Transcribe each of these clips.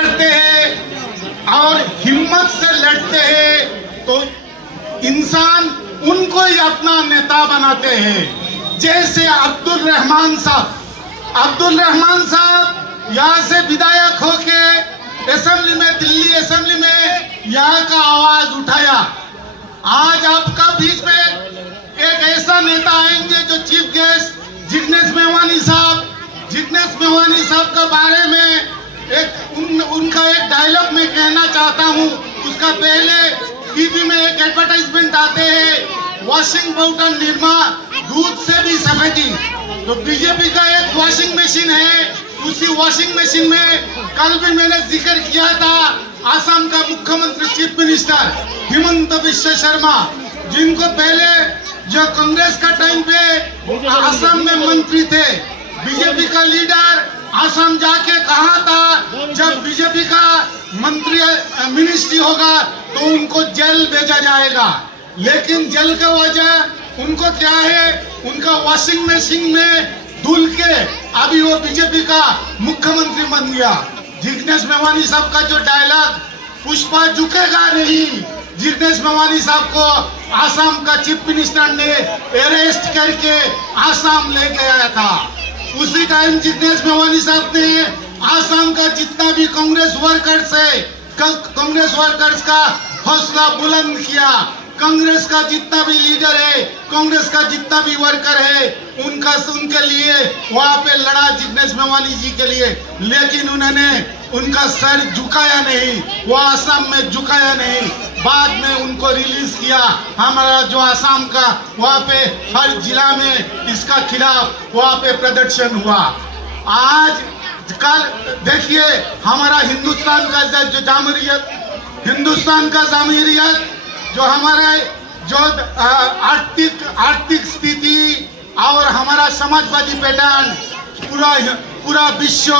पकड़ते हैं और हिम्मत से लड़ते हैं तो इंसान उनको ही अपना नेता बनाते हैं। जैसे अब्दुल रहमान साहब यहाँ से विधायक होके असेंबली में, दिल्ली असेंबली में यहाँ का आवाज उठाया। आज आपका बीच में एक ऐसा नेता आएंगे जो चीफ गेस्ट जिग्नेश मेवानी साहब के बारे में उनका एक डायलॉग मैं कहना चाहता हूँ। उसका पहले टीवी में एक एडवर्टाइजमेंट आते हैं, वॉशिंग पाउडर निर्मा दूध से भी सफेदी। तो बीजेपी का एक वॉशिंग मशीन है, उसी वॉशिंग मशीन में कल भी मैंने जिक्र किया था आसाम का मुख्यमंत्री चीफ मिनिस्टर हिमंत बिश्व शर्मा, जिनको पहले जो कांग्रेस का टाइम पे आसाम में मंत्री थे, बीजेपी का लीडर आसाम जाके कहा था जब बीजेपी का मंत्री मिनिस्ट्री होगा तो उनको जेल भेजा जाएगा। लेकिन जेल का वजह उनको क्या है, उनका वॉशिंग मशीन में धुल के अभी वो बीजेपी का मुख्यमंत्री बन गया। जिग्नेश मेवानी साहब का जो डायलॉग पुष्पा झुकेगा नहीं, जिग्नेश मेवानी साहब को आसाम का चीफ मिनिस्टर ने अरेस्ट करके आसाम ले गया था। उसी टाइम जिग्नेश मेवानी साहब ने आसाम का जितना भी कांग्रेस वर्कर्स का हौसला बुलंद किया। कांग्रेस का जितना भी लीडर है, कांग्रेस का जितना भी वर्कर है, उनके लिए वहाँ पे लड़ा जिग्नेश मेवानी जी के लिए। लेकिन उन्होंने उनका सर झुकाया नहीं, वो आसाम में झुकाया नहीं। बाद में उनको रिलीज किया। हमारा जो आसाम का वहाँ पे हर जिला में इसका खिलाफ वहाँ पे प्रदर्शन हुआ। आज कल देखिए हमारा हिंदुस्तान का जामहूरियत जो हमारे जो आर्थिक स्थिति और हमारा समाजवादी पैटर्न पूरा विश्व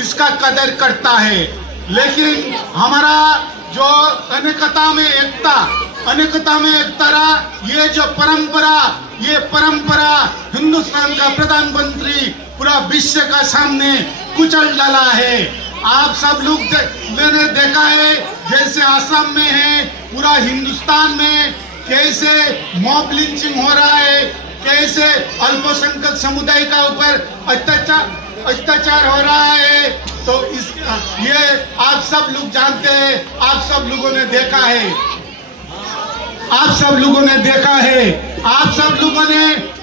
इसका कदर करता है। लेकिन हमारा जो अनेकता में एकता ये जो परंपरा हिंदुस्तान का प्रधानमंत्री पूरा विश्व का सामने कुचल डाला है। आप सब लोग मैंने देखा है जैसे आसाम में है, पूरा हिंदुस्तान में कैसे मॉब लिंचिंग हो रहा है, कैसे अल्पसंख्यक समुदाय का ऊपर अत्याचार हो रहा है। तो ये आप सब लोग जानते हैं, आप सब लोगों ने देखा है।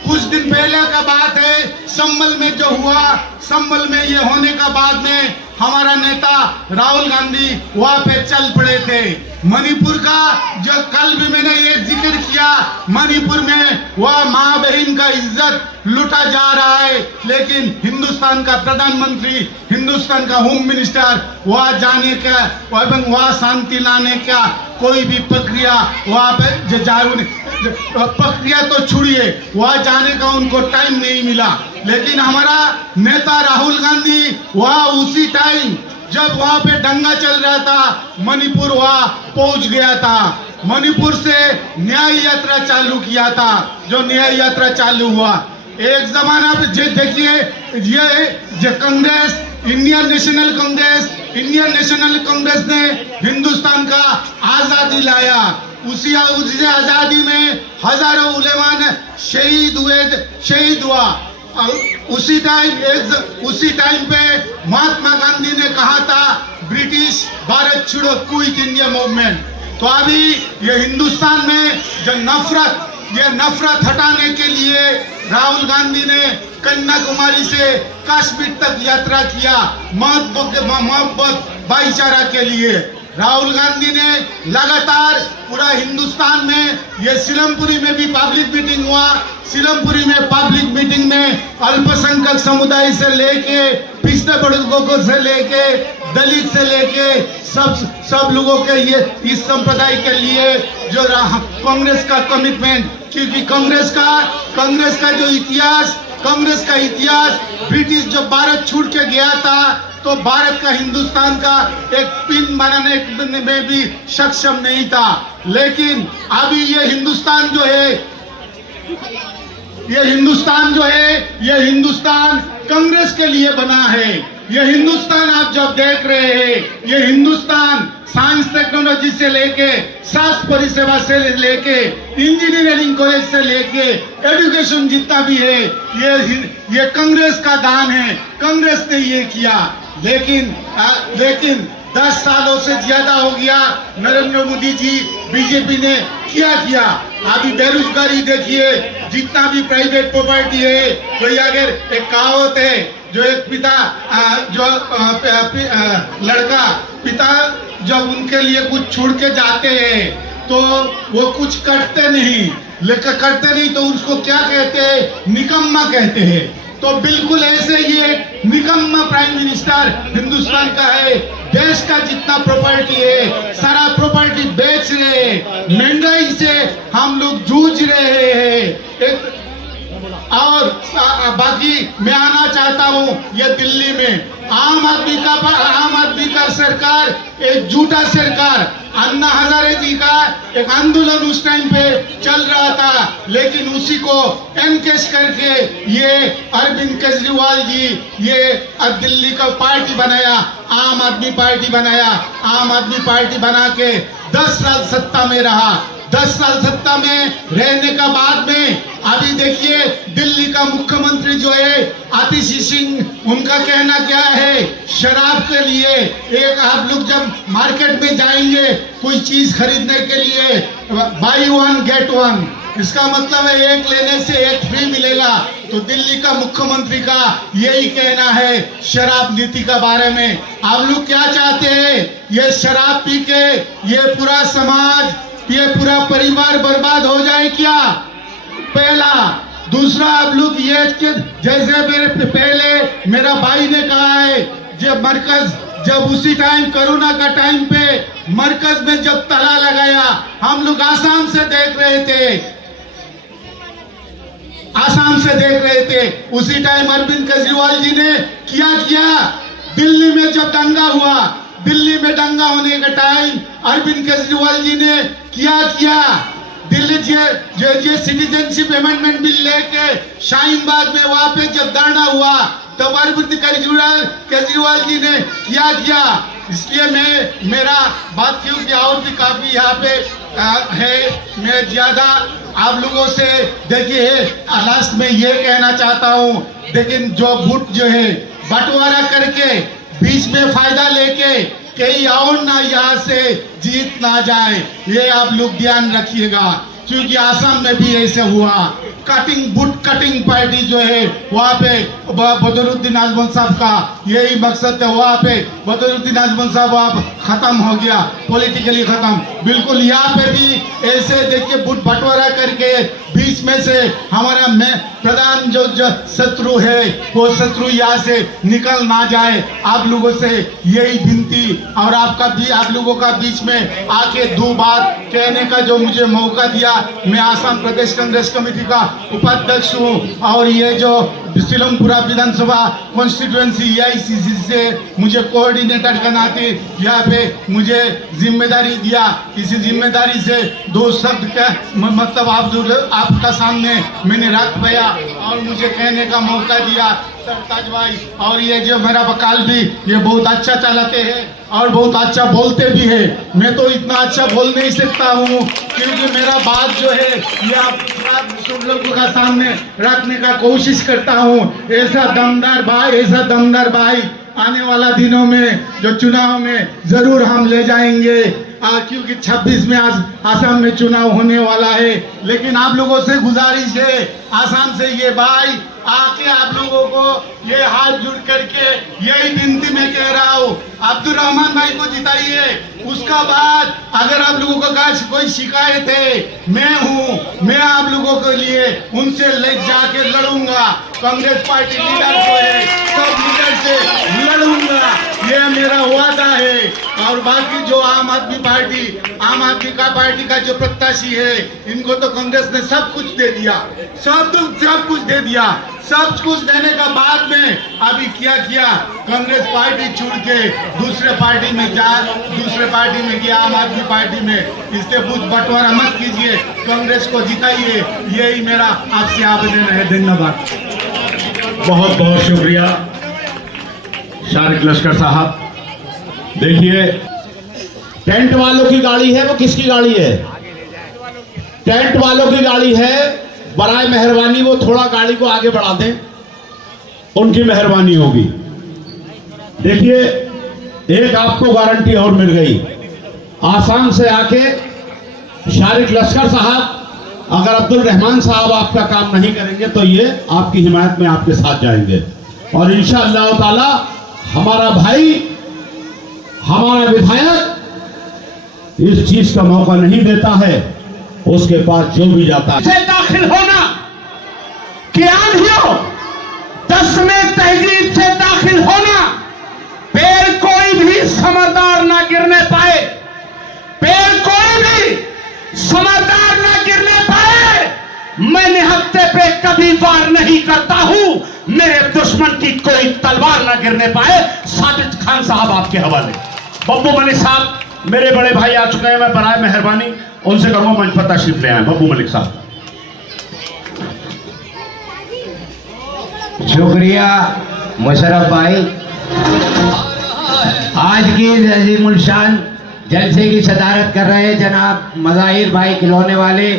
कुछ दिन पहले का बात है, संभल में जो हुआ, संभल में ये होने का बाद में हमारा नेता राहुल गांधी वहाँ पे चल पड़े थे। मणिपुर का जो कल भी मैंने ये जिक्र किया, मणिपुर में वह माँ बहन का इज्जत लूटा जा रहा है। लेकिन हिंदुस्तान का प्रधानमंत्री, हिंदुस्तान का होम मिनिस्टर वहाँ जाने का एवं वहाँ शांति लाने का कोई भी प्रक्रिया वहाँ पे प्रक्रिया तो छोड़िए, वहाँ जाने का उनको टाइम नहीं मिला। लेकिन हमारा नेता राहुल गांधी वहाँ उसी टाइम जब वहाँ पे दंगा चल रहा था, मणिपुर वहाँ पहुँच गया था। मणिपुर से न्याय यात्रा चालू किया था। जो न्याय यात्रा चालू हुआ, एक जमाना पे देखिए ये जो कांग्रेस, इंडियन नेशनल कांग्रेस ने हिंदुस्तान का आजादी लाया। उसी आजादी में हजारों उलेमा ने शहीद हुआ। उसी टाइम पे महात्मा गांधी ने कहा था ब्रिटिश भारत छोड़ो, क्विट इंडिया मूवमेंट। तो अभी ये हिंदुस्तान में जो नफरत हटाने के लिए राहुल गांधी ने कन्याकुमारी से कश्मीर तक यात्रा किया, मोहब्बत भाईचारा के लिए। राहुल गांधी ने लगातार पूरा हिंदुस्तान में, ये सीलमपुरी में भी पब्लिक मीटिंग हुआ। सीलमपुरी में पब्लिक मीटिंग में अल्पसंख्यक समुदाय से लेके, पिछड़े वर्गों से लेके, दलित से लेके सब लोगों के ये इस संप्रदाय के लिए जो कांग्रेस का कमिटमेंट, क्योंकि कांग्रेस का इतिहास ब्रिटिश जो भारत छूट के गया था तो भारत का, हिंदुस्तान का एक पिन बनाने में भी सक्षम नहीं था। लेकिन अभी ये हिंदुस्तान जो है ये हिंदुस्तान कांग्रेस के लिए बना है। ये हिंदुस्तान आप जब देख रहे हैं, ये हिंदुस्तान साइंस टेक्नोलॉजी से लेके स्वास्थ्य परिसेवा से लेके इंजीनियरिंग कॉलेज से लेके एजुकेशन जितना भी है ये कांग्रेस का दान है। कांग्रेस ने ये किया, लेकिन 10 सालों से ज्यादा हो गया नरेंद्र मोदी जी बीजेपी ने किया। अभी बेरोजगारी देखिए, जितना भी प्राइवेट प्रॉपर्टी है, कोई अगर एक कहावत है जो एक पिता लड़का पिता जब उनके लिए कुछ छोड़ के जाते हैं तो वो कुछ करते नहीं तो उसको क्या कहते हैं, निकम्मा कहते हैं। तो बिल्कुल ऐसे ये निकम्मा प्राइम मिनिस्टर हिंदुस्तान का है। देश का जितना प्रॉपर्टी है सारा प्रॉपर्टी बेच रहे हैं, महंगाई से हम लोग जूझ रहे हैं। और बाकी मैं आना चाहता हूँ ये दिल्ली में आम आदमी का सरकार एक झूठा सरकार, अन्ना हजारे जी का एक आंदोलन उस टाइम पे चल रहा था, लेकिन उसी को एनकेश करके ये अरविंद केजरीवाल जी ये अब दिल्ली का पार्टी बनाया, आम आदमी पार्टी बनाया। आम आदमी पार्टी बना के 10 साल सत्ता में रहा। 10 साल सत्ता में रहने का बाद में अभी देखिए दिल्ली का मुख्यमंत्री जो है आतिशी सिंह, उनका कहना क्या है, शराब के लिए एक आप लोग जब मार्केट में जाएंगे कोई चीज खरीदने के लिए बाई 1 गेट 1, इसका मतलब है एक लेने से एक फ्री मिलेगा। तो दिल्ली का मुख्यमंत्री का यही कहना है शराब नीति के बारे में। आप लोग क्या चाहते हैं, ये शराब पी के ये पूरा समाज ये पूरा परिवार बर्बाद हो जाए क्या? पहला। दूसरा, आप लोग ये जैसे मेरे पहले मेरा भाई ने कहा है, जब उसी टाइम कोरोना का टाइम पे मरकज में जब ताला लगाया, हम लोग आसाम से देख रहे थे। उसी टाइम अरविंद केजरीवाल जी ने किया दिल्ली में जब दंगा हुआ, दिल्ली में दंगा होने का टाइम अरविंद केजरीवाल जी ने किया दिल्ली जो सिटीजनशिप अमेंडमेंट बिल लेके शाहीन बाग में वहां पे जब धरना हुआ तब अरविंद केजरीवाल जी ने किया। इसलिए मेरा बात क्योंकि और भी काफी यहाँ पे है, मैं ज्यादा आप लोगों से देखिए लास्ट में ये कहना चाहता हूँ, लेकिन जो गुट जो है बंटवारा करके बीच में फायदा लेके कहीं और ना यहाँ से जीत ना जाए, ये आप लोग ध्यान रखिएगा। क्योंकि आसाम में भी ऐसे हुआ, बुट कटिंग पार्टी जो है वहाँ पे बदरुद्दीन आजमल साहब का यही मकसद है, वहाँ पे बदरुद्दीन आजमल साहब वहाँ खत्म हो गया, पॉलिटिकली खत्म। बिल्कुल यहाँ पे भी ऐसे देखिए बुट बंटवारा करके बीच में से हमारा प्रधान जो शत्रु है वो शत्रु यहाँ से निकल ना जाए। आप लोगों से यही विनती और आप लोगों का बीच में आके 2 बात कहने का जो मुझे मौका दिया, मैं आसाम प्रदेश कांग्रेस कमेटी का उपाध्यक्ष हूँ और ये जो सिलमपुरा विधानसभा कॉन्स्टिट्यूएंसी AICC से मुझे कोऑर्डिनेटर का नाते यहाँ पे मुझे जिम्मेदारी दिया। इसी जिम्मेदारी से 2 शब्द का मतलब आपका सामने मैंने रख पाया और मुझे कहने का मौका दिया सरताज भाई। और ये जो मेरा वकाल भी ये बहुत अच्छा चलाते हैं और बहुत अच्छा बोलते भी है। मैं तो इतना अच्छा बोल नहीं सकता हूँ क्योंकि मेरा बात जो है ये आप लोगों का सामने रखने का कोशिश करता हूँ। ऐसा दमदार भाई आने वाला दिनों में जो चुनाव में जरूर हम ले जाएंगे, क्योंकि 26 में आसाम में चुनाव होने वाला है। लेकिन आप लोगों से गुजारिश है, आसाम से ये भाई आके आप लोगों को ये हाथ जुड़ करके यही विनती मैं कह रहा हूँ, अब्दुल रहमान भाई को जिताइए। उसका बाद अगर आप लोगों को कोई शिकायत है, मैं आप लोगों के लिए उनसे ले जाके लड़ूंगा। कांग्रेस पार्टी लीडर जो है सब लीडर से लड़ूंगा, ये मेरा वादा है। और बाकी जो आम आदमी पार्टी का जो प्रत्याशी है, इनको तो कांग्रेस ने सब कुछ दे दिया, सब कुछ दे दिया। सब कुछ देने का बाद में अभी क्या कांग्रेस पार्टी छोड़ के दूसरे पार्टी में गया, आम आदमी पार्टी में। इसलिए बुथ बंटवारा मत कीजिए, कांग्रेस को जिताइए, यही मेरा आपसे आवेदन है। धन्यवाद, बहुत बहुत शुक्रिया। शारिक लश्कर साहब, देखिए टेंट वालों की गाड़ी है, वो किसकी गाड़ी है? टेंट वालों की गाड़ी है। बराए मेहरबानी वो थोड़ा गाड़ी को आगे बढ़ा दें, उनकी मेहरबानी होगी। देखिए एक आपको गारंटी और मिल गई, आसाम से आके शारिक लश्कर साहब, अगर अब्दुल रहमान साहब आपका काम नहीं करेंगे तो ये आपकी हिमायत में आपके साथ जाएंगे। और इंशाअल्लाह ताला हमारा भाई, हमारा विधायक इस चीज का मौका नहीं देता है, उसके पास जो भी जाता है से दाखिल होना ज्ञान हो, 10 में तहजीब से दाखिल होना, पैर कोई भी समझदार ना गिरने पाए, पैर कोई भी समझदार ना गिरने पाए। मैं निहत्ते पे कभी वार नहीं करता हूं, मेरे दुश्मन की कोई तलवार ना गिरने पाए। साजिद खान साहब आपके हवाले। बब्बू मलिक साहब मेरे बड़े भाई आ चुके हैं, मैं बराए मेहरबानी उनसे करूंगा मंच पर तशरीफ ले आए। बब्बू मलिक साहब। शुक्रिया मुशर्रफ भाई। आज की अजीमुल शान जलसे की सदारत कर रहे जनाब मज़ाहिर भाई खिलौने वाले।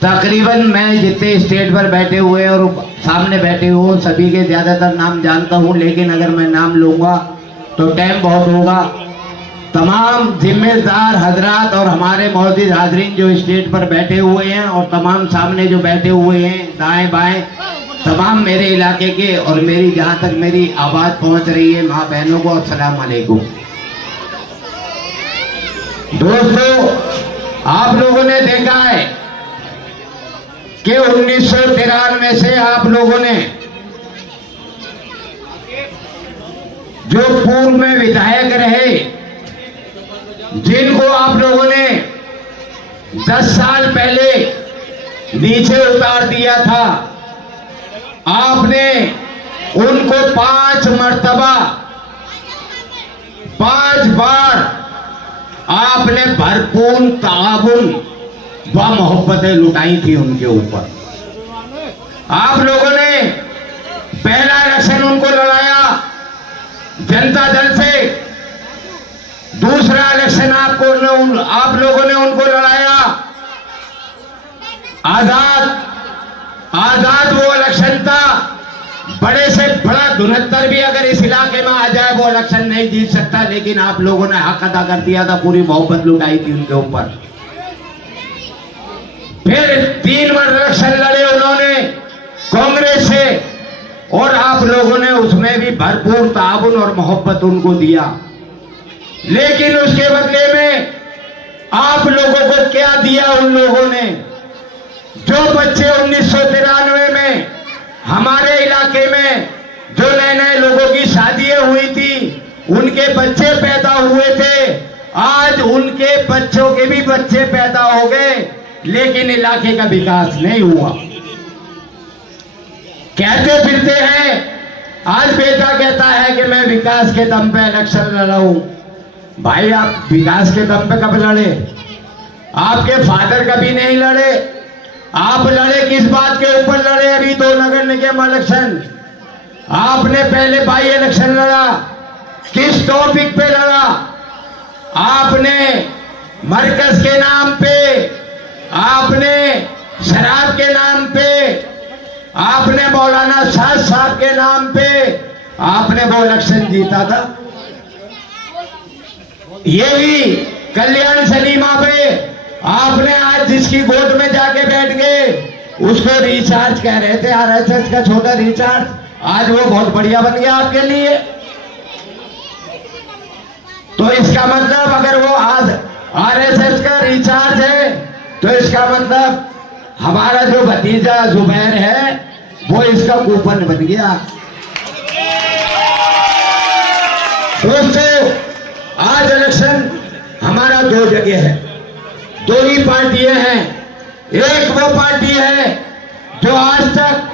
तकरीबन मैं जितने स्टेज पर बैठे हुए और सामने बैठे हुए सभी के ज़्यादातर नाम जानता हूं, लेकिन अगर मैं नाम लूँगा तो टाइम बहुत होगा। तमाम जिम्मेदार हजरात और हमारे मौजूद हाजरीन जो स्टेज पर बैठे हुए हैं और तमाम सामने जो बैठे हुए हैं दाएं बाएं, तमाम मेरे इलाके के और मेरी जहाँ तक मेरी आवाज़ पहुँच रही है माँ बहनों को अस्सलाम वालेकुम। दोस्तों, आप लोगों ने देखा है कि 1993 से आप लोगों ने जो पूर्व में विधायक रहे, जिनको आप लोगों ने 10 साल पहले नीचे उतार दिया था, आपने उनको 5 मर्तबा 5 बार आपने भरपूर ताउन व मोहब्बतें लुटाई थी उनके ऊपर। आप लोगों ने पहला इलेक्शन उनको लड़ाया जनता दल से, दूसरा इलेक्शन आप लोगों ने उनको लड़ाया आजाद वो इलेक्शन था। बड़े से बड़ा धुरंधर भी अगर इस इलाके में आ जाए वो इलेक्शन नहीं जीत सकता, लेकिन आप लोगों ने हक अदा कर दिया था, पूरी मोहब्बत लुटाई थी उनके ऊपर। फिर 3 बार इलेक्शन लड़े उन्होंने कांग्रेस से, और आप लोगों ने उसमें भी भरपूर ताउन और मोहब्बत उनको दिया। लेकिन उसके बदले में आप लोगों को क्या दिया उन लोगों ने? जो बच्चे 1993 में हमारे इलाके में जो नए नए लोगों की शादियां हुई थी, उनके बच्चे पैदा हुए थे, आज उनके बच्चों के भी बच्चे पैदा हो गए, लेकिन इलाके का विकास नहीं हुआ। कहते फिरते हैं, आज बेटा कहता है कि मैं विकास के दम पे इलेक्शन लड़ा हूं। भाई आप विकास के दम पे कब लड़े? आपके फादर कभी नहीं लड़े। आप लड़े किस बात के ऊपर लड़े? अभी 2 नगर निगम इलेक्शन आपने पहले बाई इलेक्शन लड़ा, किस टॉपिक पे लड़ा? आपने मरकज के नाम पे, आपने शराब के नाम पे, आपने मौलाना शाह साहब के नाम पे आपने वो इलेक्शन जीता था। ये भी कल्याण सलीमा पे आपने आज जिसकी गोद में जाके बैठ गए उसको रिचार्ज कह रहे थे, आरएसएस का छोटा रिचार्ज, आज वो बहुत बढ़िया बन गया आपके लिए। तो इसका मतलब अगर वो आज आरएसएस का रिचार्ज है तो इसका मतलब हमारा जो भतीजा जुबैर है वो इसका कूपन बन गया। दोस्तों, आज इलेक्शन हमारा 2 जगह है, 2 ही पार्टियां हैं। एक वो पार्टी है जो आज तक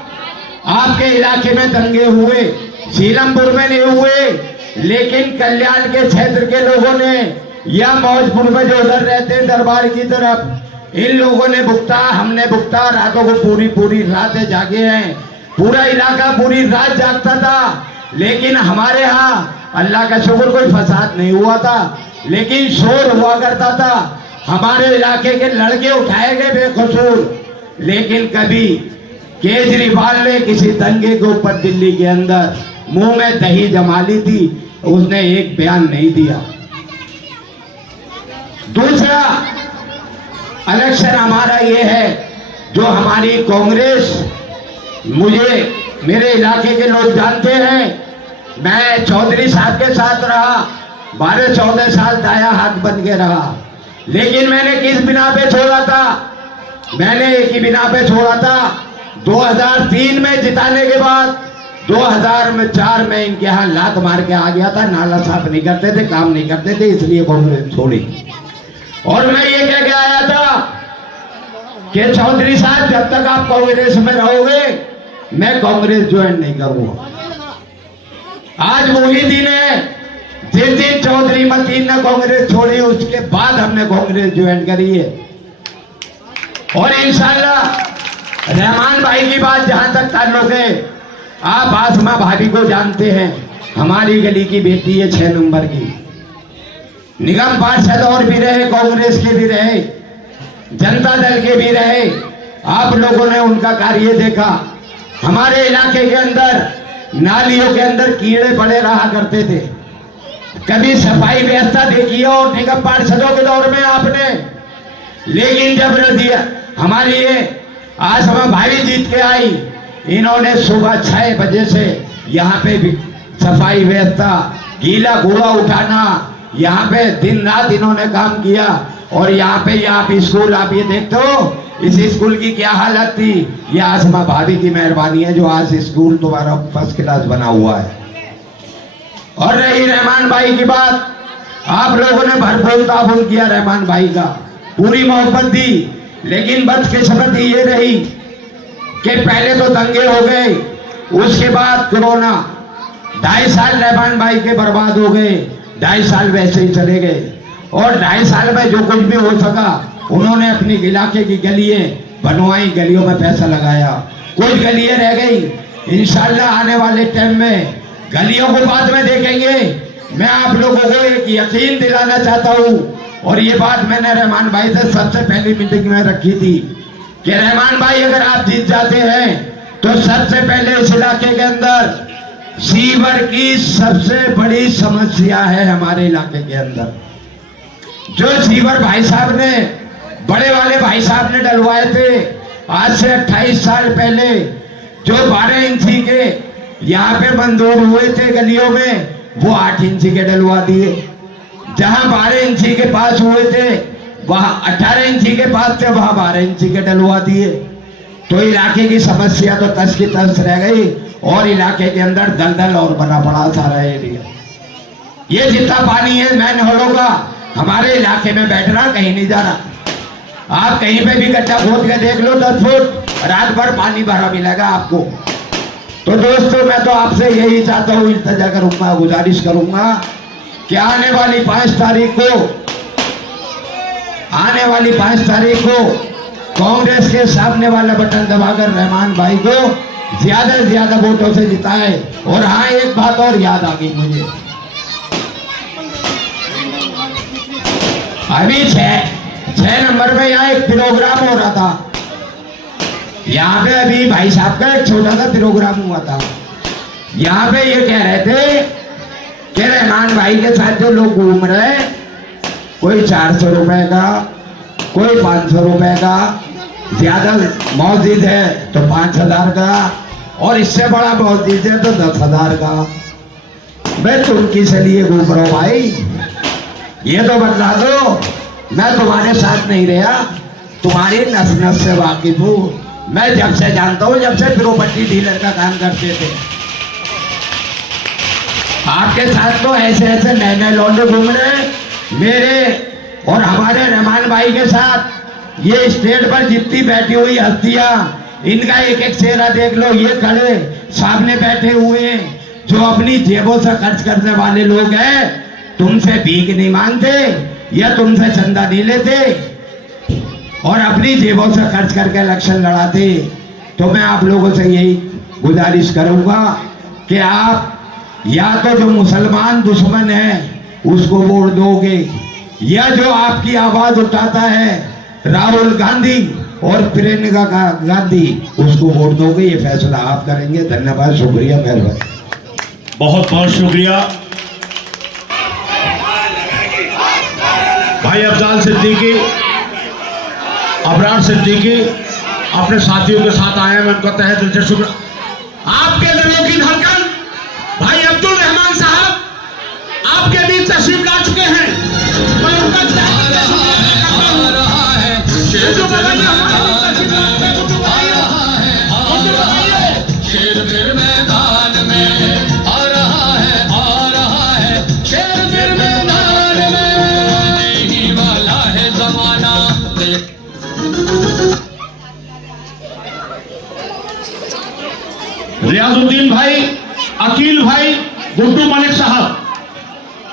आपके इलाके में दंगे हुए, सीलमपुर में नहीं हुए, लेकिन कल्याण के क्षेत्र के लोगों ने या मौजपुर में जो उधर रहते हैं दरबार की तरफ, इन लोगों ने भुगता, हमने भुगता। रातों को पूरी रातें जागे हैं, पूरा इलाका पूरी रात जागता था। लेकिन हमारे यहाँ अल्लाह का शुक्र कोई फसाद नहीं हुआ था, लेकिन शोर हुआ करता था। हमारे इलाके के लड़के उठाए गए बेकसूर, लेकिन कभी केजरीवाल ने किसी दंगे के ऊपर दिल्ली के अंदर मुंह में दही जमा ली थी, उसने एक बयान नहीं दिया। दूसरा इलेक्शन हमारा ये है, जो हमारी कांग्रेस, मुझे मेरे इलाके के लोग जानते हैं, मैं चौधरी साहब के साथ रहा, 12-14 साल दाया हाथ बन के रहा। लेकिन मैंने किस बिना पे छोड़ा था? मैंने एक ही बिना पे छोड़ा था। 2003 में जिताने के बाद 2004 में इनके यहाँ लात मार के आ गया था। नाला साफ नहीं करते थे, काम नहीं करते थे, इसलिए कांग्रेस छोड़ी। और मैं ये कह के आया था कि चौधरी साहब जब तक आप कांग्रेस में रहोगे मैं कांग्रेस ज्वाइन नहीं करूंगा। आज मोहिदी ने जिस दिन चौधरी मतीन ने कांग्रेस छोड़ी, उसके बाद हमने कांग्रेस ज्वाइन करी है। और इंशाल्लाह रहमान भाई की बात जहां तक ताल्लुक है, आप आसमा भाभी को जानते हैं, हमारी गली की बेटी है, 6 नंबर की निगम पार्षद और भी रहे, कांग्रेस के भी रहे, जनता दल के भी रहे। आप लोगों ने उनका कार्य देखा। हमारे इलाके के अंदर नालियों के अंदर कीड़े पड़े रहा करते थे, कभी सफाई व्यवस्था देखी और निगम पार्षदों के दौर में आपने। लेकिन जब रजिया हमारी ये आसमा भाई जीत के आई, इन्होंने सुबह 6 बजे से यहाँ पे भी सफाई व्यवस्था, गीला कूड़ा उठाना, यहाँ पे दिन रात इन्होंने काम किया। और यहाँ पे आप स्कूल, आप ये देखते हो इस स्कूल की क्या हालत थी, ये आसमा भाभी की मेहरबानी है जो आज स्कूल तुम्हारा फर्स्ट क्लास बना हुआ है। और रही रहमान भाई की बात, आप लोगों ने भरपूर ताबून किया रहमान भाई का, पूरी मोहब्बत दी। लेकिन बदकिस्मती ये रही कि पहले तो दंगे हो गए, उसके बाद कोरोना, 2.5 साल रहमान भाई के बर्बाद हो गए, 2.5 साल वैसे ही चले गए। और 2.5 साल में जो कुछ भी हो सका उन्होंने अपनी इलाके की गलियां बनवाई, गलियों में पैसा लगाया, कुछ गलियां रह गई। इंशाल्लाह आने वाले टाइम में गलियों को बाद में देखेंगे। मैं आप लोगों को एक यकीन दिलाना चाहता हूँ, और ये बात मैंने रहमान भाई से सबसे पहली मीटिंग में रखी थी कि रहमान भाई अगर आप जीत जाते हैं तो सबसे पहले इस इलाके के अंदर सीवर की सबसे बड़ी समस्या है हमारे इलाके के अंदर। जो सीवर भाई साहब ने, बड़े वाले भाई साहब ने डलवाए थे आज से 28 साल पहले, जो 12 इंची के यहाँ पे मंजूर हुए थे गलियों में, वो 8 इंची के डलवा दिए। जहां 12 इंची के पास हुए थे वहां 18 इंची के पास थे, वहां 12 इंची के डलवा दिए। तो इलाके की समस्या तो तस की तस रह गई, और इलाके के अंदर दलदल और बना पड़ा सारा एरिया। ये जितना पानी है मैन होलों का हमारे इलाके में बैठ रहा, कहीं नहीं जा रहा। आप कहीं पे भी गड्ढा खोद के देख लो, 10 फुट रात भर पानी भरा मिलेगा आपको। तो दोस्तों मैं तो आपसे यही चाहता हूँ, इल्तिजा करूंगा, गुजारिश करूंगा कि आने वाली 5 तारीख को कांग्रेस के सामने वाला बटन दबाकर रहमान भाई को ज्यादा से ज्यादा वोटों से जिताए। और हाँ, एक बात और याद आ गई मुझे, अभी 6 नंबर में यहाँ एक प्रोग्राम हो रहा था। यहाँ पे अभी भाई साहब का एक छोटा सा प्रोग्राम हुआ था। यहाँ पे ये कह रहे थे कि रहमान भाई के साथ जो लोग घूम रहे, कोई 400 रुपए का, कोई 500 रुपए का, ज्यादा मस्जिद है तो 5000 का, और इससे बड़ा मस्जिद है तो 10,000 का। मैं तुम किस लिए घूम रहा हूँ भाई, ये तो बता दो। मैं तुम्हारे साथ नहीं रहा, तुम्हारी नस नस से वाकिफ हूँ। मैं जब से जानता हूँ, जब से प्रॉपर्टी डीलर का काम करते थे, आपके साथ तो ऐसे ऐसे नए नए लौंडे घूम रहे। मेरे और हमारे रहमान भाई के साथ ये स्टेज पर जितनी बैठी हुई हस्तियां, इनका एक एक चेहरा देख लो। ये खड़े सामने बैठे हुए हैं जो अपनी जेबों से खर्च करने वाले लोग हैं, तुमसे भीख नहीं मांगते या तुमसे चंदा नहीं लेते, और अपनी जेबों से खर्च करके इलेक्शन लड़ाते। तो मैं आप लोगों से यही गुजारिश करूंगा कि आप या तो जो मुसलमान दुश्मन है उसको वोट दोगे, या जो आपकी आवाज उठाता है राहुल गांधी और प्रियंका गांधी उसको वोट दोगे। ये फैसला आप करेंगे। धन्यवाद, शुक्रिया, मेहरबानी। बहुत बहुत शुक्रिया। भाई अफजाल सिद्दीकी, अबरार सिद्दीकी अपने साथियों के साथ आए हैं, मैं उनका तहे दिल से शुक्र। आपके दिलों की धड़कन भाई अब्दुल रहमान साहब आपके बीच तशरीफ ला चुके हैं। मैं उनका तहे दिल से शुक्रिया करता हूं। जो बगल में हमारे बीच तशरीफ लाते हैं, गुड्डू भाई शेर फिर मैदान में आ रहा है शेर फिर मैदान में ही वाला है जमाना। रियाजुद्दीन भाई, अकील भाई, गुड्डू मलिक साहब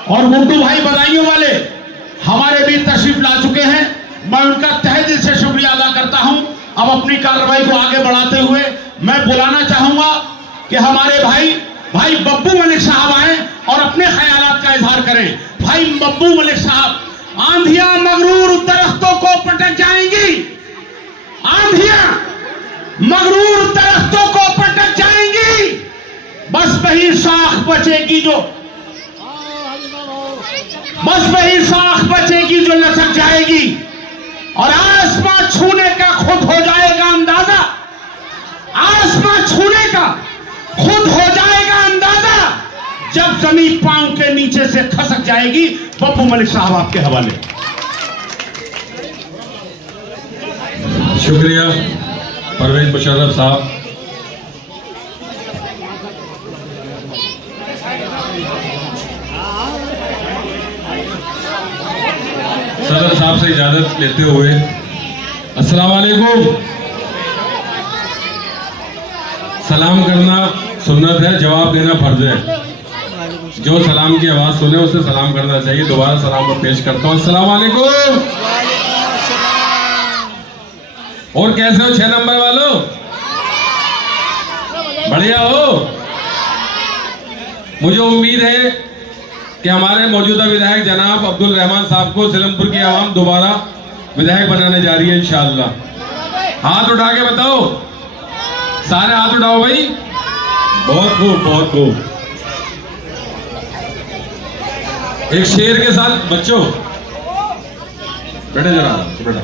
और गुड्डू भाई बधाइयों वाले हमारे बीच तशरीफ ला चुके हैं। मैं उनका तहे दिल से शुक्रिया अदा करता हूं। अब अपनी कार्रवाई को आगे बढ़ाते हुए मैं बुलाना चाहूंगा कि हमारे भाई बब्बू मलिक साहब आए और अपने ख्यालात का इजहार करें। भाई बब्बू मलिक साहब, आंधियां मगरूर दरख्तों को पटक जाएंगी, आंधियां मगरूर दरख्तों को पटक जाएंगी, बस वही साख बचेगी जो लचक जाएगी और आसमां छूने का खुद हो जाएगा अंदाजा, आसमां छूने का खुद हो जाएगा अंदाजा जब जमीन पांव के नीचे से खसक जाएगी। बब्बू मलिक साहब आपके हवाले। शुक्रिया परवेज मुशर्रफ साहब। सदर साहब से इजाजत लेते हुए अस्सलाम वालेकुम। सलाम करना सुन्नत है, जवाब देना फर्ज है। जो सलाम की आवाज सुने उसे सलाम करना चाहिए। दोबारा सलाम को पेश करता हूं, अस्सलाम वालेकुम। और कैसे हो 6 नंबर वालों? बढ़िया हो? मुझे उम्मीद है कि हमारे मौजूदा विधायक जनाब अब्दुल रहमान साहब को सिलमपुर की आवाम दोबारा विधायक बनाने जा रही है इंशाअल्लाह। हाथ उठा के बताओ, सारे हाथ उठाओ भाई। बहुत खूब, बहुत खूब। एक शेर के साथ बच्चों बेटे जरा बेटा,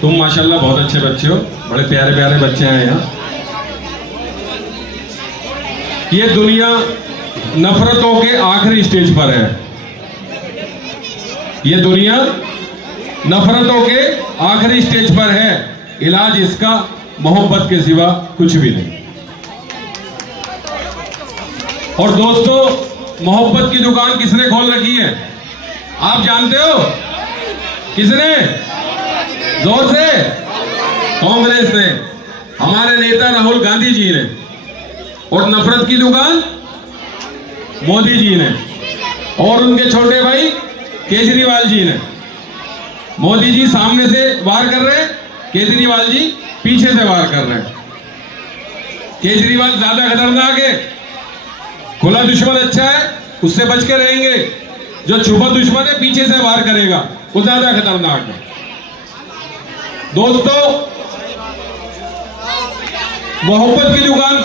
तुम माशाल्लाह बहुत अच्छे बच्चे हो, बड़े प्यारे प्यारे बच्चे हैं यहाँ। ये दुनिया नफरतों के आखिरी स्टेज पर है। ये दुनिया नफरतों के आखिरी स्टेज पर है। इलाज इसका मोहब्बत के सिवा कुछ भी नहीं। और दोस्तों, मोहब्बत की दुकान किसने खोल रखी है? आप जानते हो किसने? जोर से। कांग्रेस ने, हमारे नेता राहुल गांधी जी ने। और नफरत की दुकान मोदी जी ने और उनके छोटे भाई केजरीवाल जी ने। मोदी जी सामने से वार कर रहे हैं, केजरीवाल जी पीछे से वार कर रहे हैं। केजरीवाल ज्यादा खतरनाक है। खुला दुश्मन अच्छा है, उससे बच के रहेंगे। जो छुपा दुश्मन है, पीछे से वार करेगा, वो ज्यादा खतरनाक है। दोस्तों, मोहब्बत की दुकान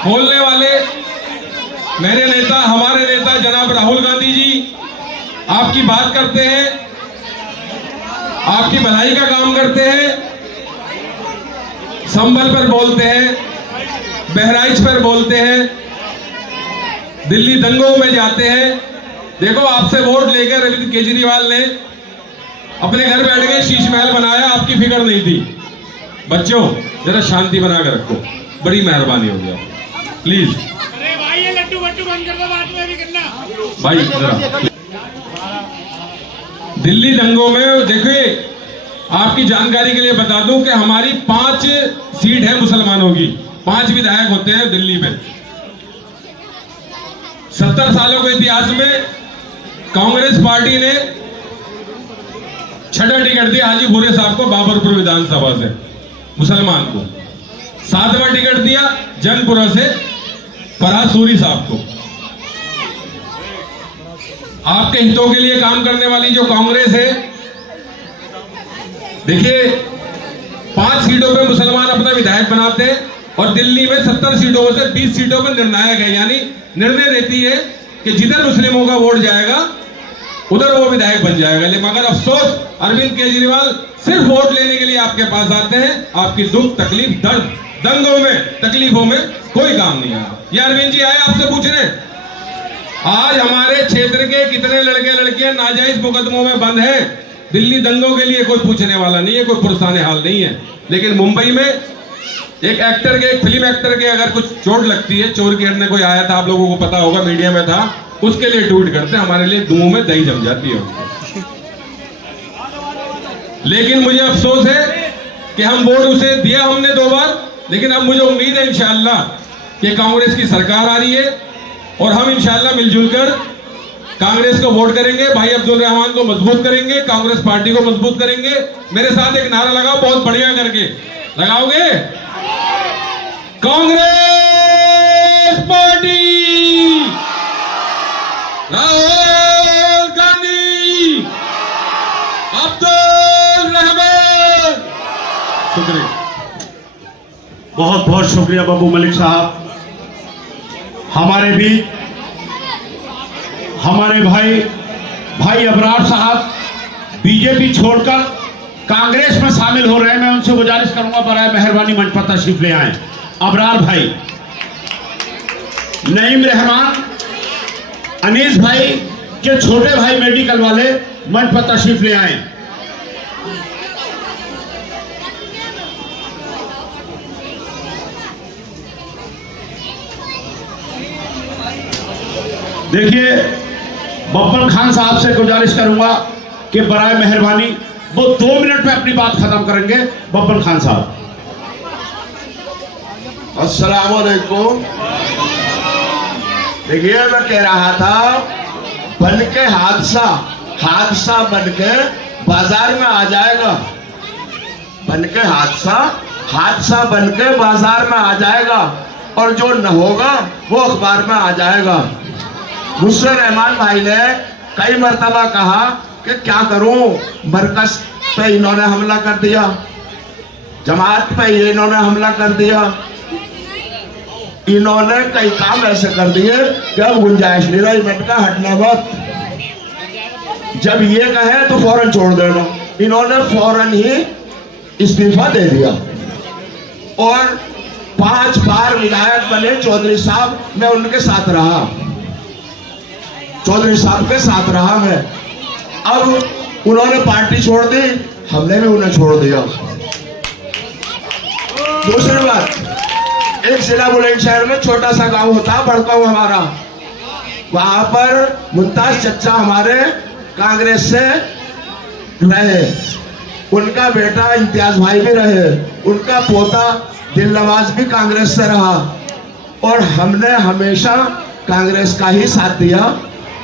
खोलने वाले मेरे नेता, हमारे नेता जनाब राहुल गांधी जी आपकी बात करते हैं, आपकी भलाई का काम करते हैं। संभल पर बोलते हैं, बहराइच पर बोलते हैं, दिल्ली दंगों में जाते हैं। देखो, आपसे वोट लेकर अरविंद केजरीवाल ने अपने घर बैठ के शीश महल बनाया, आपकी फिक्र नहीं थी। बच्चों, जरा शांति बना कर रखो, बड़ी मेहरबानी होगी आप, प्लीज। अरे भाई, ये लड्डू वड्डू बंद कर दो, बाद में भी करना भाई जरा। दिल्ली दंगों में देखिए, आपकी जानकारी के लिए बता दूं कि हमारी 5 सीट है मुसलमानों की। 5 विधायक होते हैं दिल्ली में। 70 सालों के इतिहास में कांग्रेस पार्टी ने 6ठा टिकट दिया हाजी भूरे साहब को बाबरपुर विधानसभा से, मुसलमान को। 7वां टिकट दिया जंगपुरा से फरहाद सूरी साहब को। आपके हितों के लिए काम करने वाली जो कांग्रेस है, देखिए 5 सीटों पे मुसलमान अपना विधायक बनाते हैं और दिल्ली में 70 सीटों में से 20 सीटों पर निर्णायक है, यानी निर्णय देती है कि जिधर मुस्लिमों का वोट जाएगा उधर वो विधायक बन जाएगा। लेकिन मगर अफसोस अरविंद केजरीवाल सिर्फ वोट लेने के लिए आपके पास आते हैं, आपकी दुख तकलीफ दर्द दंगों में तकलीफों में कोई काम नहीं आया। ये अरविंद जी आए आपसे पूछने, आज हमारे क्षेत्र के कितने लड़के लड़कियां नाजायज मुकदमों में बंद हैं। दिल्ली दंगों के लिए कोई पूछने वाला नहीं है, कोई पुरसाने हाल नहीं है। लेकिन मुंबई में एक एक्टर के, एक फिल्म एक्टर के अगर कुछ चोट लगती है, चोर घेरने कोई आया था, आप लोगों को पता होगा, मीडिया में था, उसके लिए ट्वीट करते हैं, हमारे लिए मुंह में दही जम जाती है। लेकिन मुझे अफसोस है कि हम वोट उसे दिया हमने 2 बार, लेकिन अब मुझे उम्मीद है इंशाअल्लाह कि कांग्रेस की सरकार आ रही है और हम इंशाअल्लाह मिलजुल कर कांग्रेस को वोट करेंगे, भाई अब्दुल रहमान को मजबूत करेंगे, कांग्रेस पार्टी को मजबूत करेंगे। मेरे साथ एक नारा लगाओ बहुत बढ़िया करके, लगाओगे? कांग्रेस पार्टी, राहुल गांधी, अब्दुल रहमान। शुक्रिया, बहुत बहुत शुक्रिया बाबू मलिक साहब। हमारे भी हमारे भाई अबरार साहब बीजेपी छोड़कर कांग्रेस में शामिल हो रहे हैं। मैं उनसे गुजारिश करूंगा बराए मेहरबानी मंच पर तशरीफ ले आए। अबरार भाई, नईम रहमान, अनीस भाई के छोटे भाई मेडिकल वाले मंच पर तशरीफ ले आए। देखिए, बब्बर खान साहब से गुजारिश करूंगा कि बराए मेहरबानी वो 2 मिनट में अपनी बात खत्म करेंगे। बब्बर खान साहब। अस्सलाम वालेकुम। देखिए, मैं कह रहा था बन के हादसा बन के बाजार में आ जाएगा, बन के हादसा बन के बाजार में आ जाएगा और जो न होगा वो अखबार में आ जाएगा। मुझसे रहमान भाई ने कई मर्तबा कहा कि क्या करूं, मरकज पे इन्होंने हमला कर दिया, जमात पे इन्होंने हमला कर दिया, इन्होंने कई काम ऐसे कर दिए कि अब गुंजाइश नहीं रही, मटका हटना मत। जब ये कहे तो फौरन छोड़ देना। इन्होंने फौरन ही इस्तीफा दे दिया और 5 बार विधायक बने चौधरी साहब। मैं उनके साथ रहा, चौधरी साहब के साथ रहा मैं। अब उन्होंने पार्टी छोड़ दी, हमने भी उन्हें छोड़ दिया। दूसरी बात, एक जिला बुलंदशहर में छोटा सा गांव होता बड़काऊ हमारा, वहां पर मुमताज चचा हमारे कांग्रेस से रहे, उनका बेटा इम्तियाज भाई भी रहे, उनका पोता दिलनवाज भी कांग्रेस से रहा और हमने हमेशा कांग्रेस का ही साथ दिया।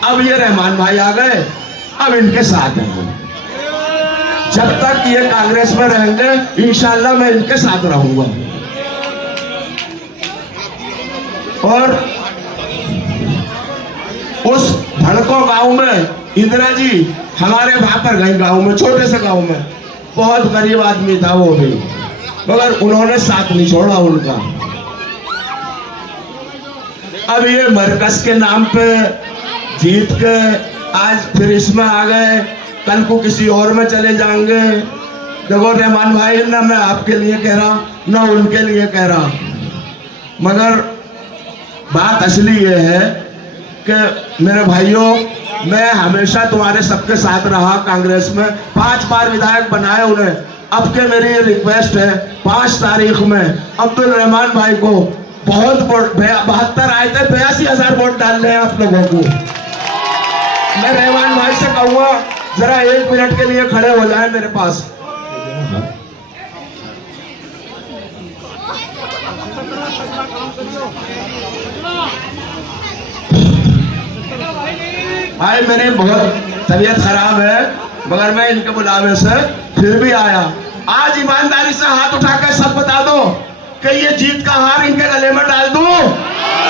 अब ये रहमान भाई आ गए, अब इनके साथ हैं हम। जब तक ये कांग्रेस में रहेंगे इंशाल्लाह मैं इनके साथ रहूंगा। और उस भड़को गांव में इंदिरा जी हमारे वहां पर गए, गांव में, छोटे से गांव में, बहुत गरीब आदमी था वो भी, मगर उन्होंने साथ नहीं छोड़ा उनका। अब ये मरकज के नाम पे जीत के आज फिर इसमें आ गए, कल को किसी और में चले जाएंगे। देखो रहमान भाई, ना मैं आपके लिए कह रहा ना उनके लिए कह रहा, मगर बात असली ये है कि मेरे भाइयों, मैं हमेशा तुम्हारे सबके साथ रहा कांग्रेस में, 5 बार विधायक बनाए उन्हें। अब के मेरी ये रिक्वेस्ट है, 5 तारीख में अब्दुल रहमान भाई को बहुत वोट, 72 आए थे, 82,000 वोट डालने हैं आप लोगों को। मैं रहमान भाई से कहूंगा जरा 1 मिनट के लिए खड़े हो जाए मेरे पास। भाई मेरी बहुत तबीयत खराब है, मगर मैं इनके बुलावे से फिर भी आया। आज ईमानदारी से हाथ उठाकर सब बता दो कि ये जीत का हार इनके गले में डाल दूं।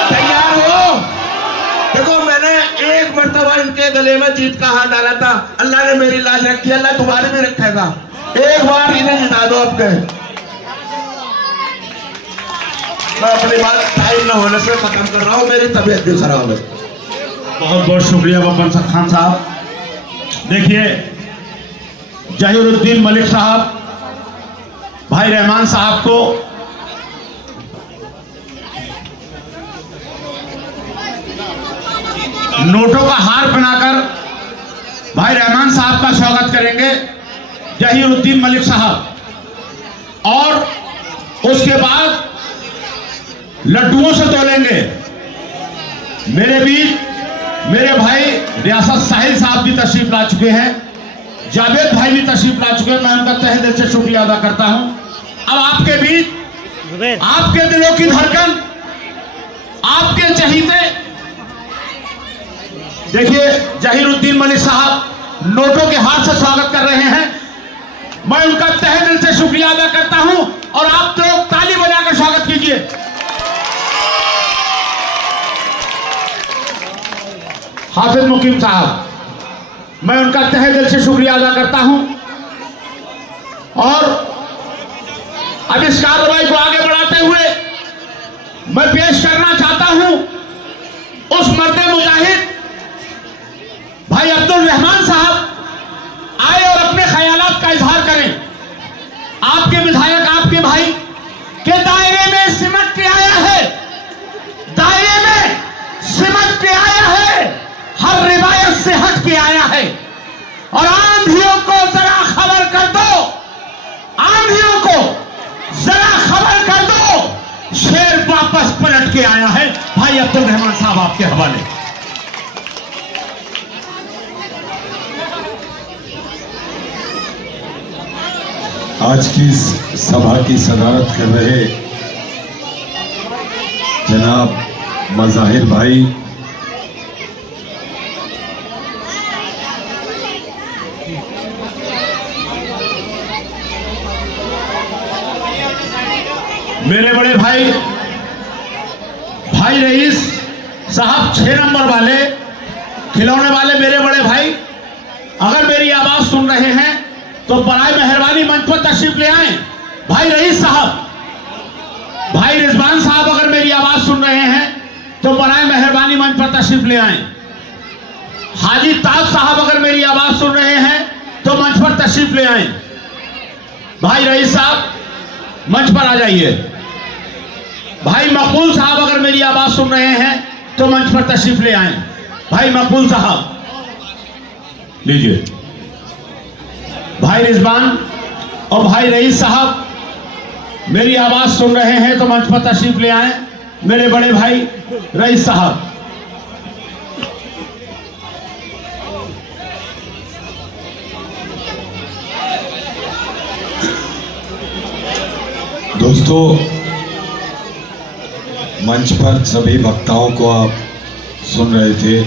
तैयार हो? देखो मैंने एक मर्तबा इनके गले में जीत का हाथ डाला था, अल्लाह ने मेरी लाज रखी, अल्लाह तुम्हारी भी रखेगा। एक बार इन्हें जिता दो आपके। मैं अपनी बात टाइम न होने से खत्म कर रहा हूँ, मेरी तबीयत भी खराब है। बहुत बहुत शुक्रिया बब्बर खान साहब। देखिए जहीरुद्दीन मलिक साहब भाई रहमान साहब को नोटों का हार बनाकर भाई रहमान साहब का स्वागत करेंगे जहीरुद्दीन मलिक साहब, और उसके बाद लड्डुओं से तोलेंगे। मेरे बीच मेरे भाई रियासत साहिल साहब भी तशरीफ ला चुके हैं, जावेद भाई भी तशरीफ ला चुके हैं, मैं उनका तहे दिल से शुक्रिया अदा करता हूं। अब आपके बीच आपके दिलों की धड़कन, आपके चहीते, देखिए जहीरुद्दीन मलिक साहब नोटों के हाथ से स्वागत कर रहे हैं, मैं उनका तहे दिल से शुक्रिया अदा करता हूं, और आप लोग ताली बजाकर स्वागत कीजिए। हाफिज मुकीम साहब, मैं उनका तहे दिल से शुक्रिया अदा करता हूं, और अब इस कार्रवाई को आगे बढ़ाते हुए मैं पेश करना चाहता हूं उस मर्दे मुजाहिद भाई अब्दुल रहमान साहब आए और अपने ख्यालात का इजहार करें। आपके विधायक, आपके भाई के दायरे में सिमट के आया है, दायरे में सिमट के आया है, हर रिवायत से हट के आया है, और आंधियों को जरा खबर कर दो, आंधियों को जरा खबर कर दो, शेर वापस पलट के आया है। भाई अब्दुल रहमान साहब आपके हवाले। आज की इस सभा की सदारत कर रहे जनाब मज़ाहिर भाई, मेरे बड़े भाई भाई रईस साहब 6 नंबर वाले खिलौने वाले मेरे बड़े भाई, अगर मेरी आवाज सुन रहे हैं तो बराए मेहरबानी मंच पर तशरीफ ले आए। भाई रईस साहब, भाई रिजवान साहब अगर मेरी आवाज सुन रहे हैं तो बराए मेहरबानी मंच पर तशरीफ ले आए। हाजी ताज साहब अगर मेरी आवाज सुन रहे हैं तो मंच पर तशरीफ ले आए। भाई रईस साहब मंच पर आ जाइए। भाई मकबूल साहब अगर मेरी आवाज सुन रहे हैं तो मंच पर तशरीफ ले आए। भाई मकबूल साहब लीजिए। भाई रिजवान और भाई रईस साहब मेरी आवाज सुन रहे हैं तो मंच पर तशरीफ ले आए। मेरे बड़े भाई रईस साहब। दोस्तों, मंच पर सभी वक्ताओं को आप सुन रहे थे,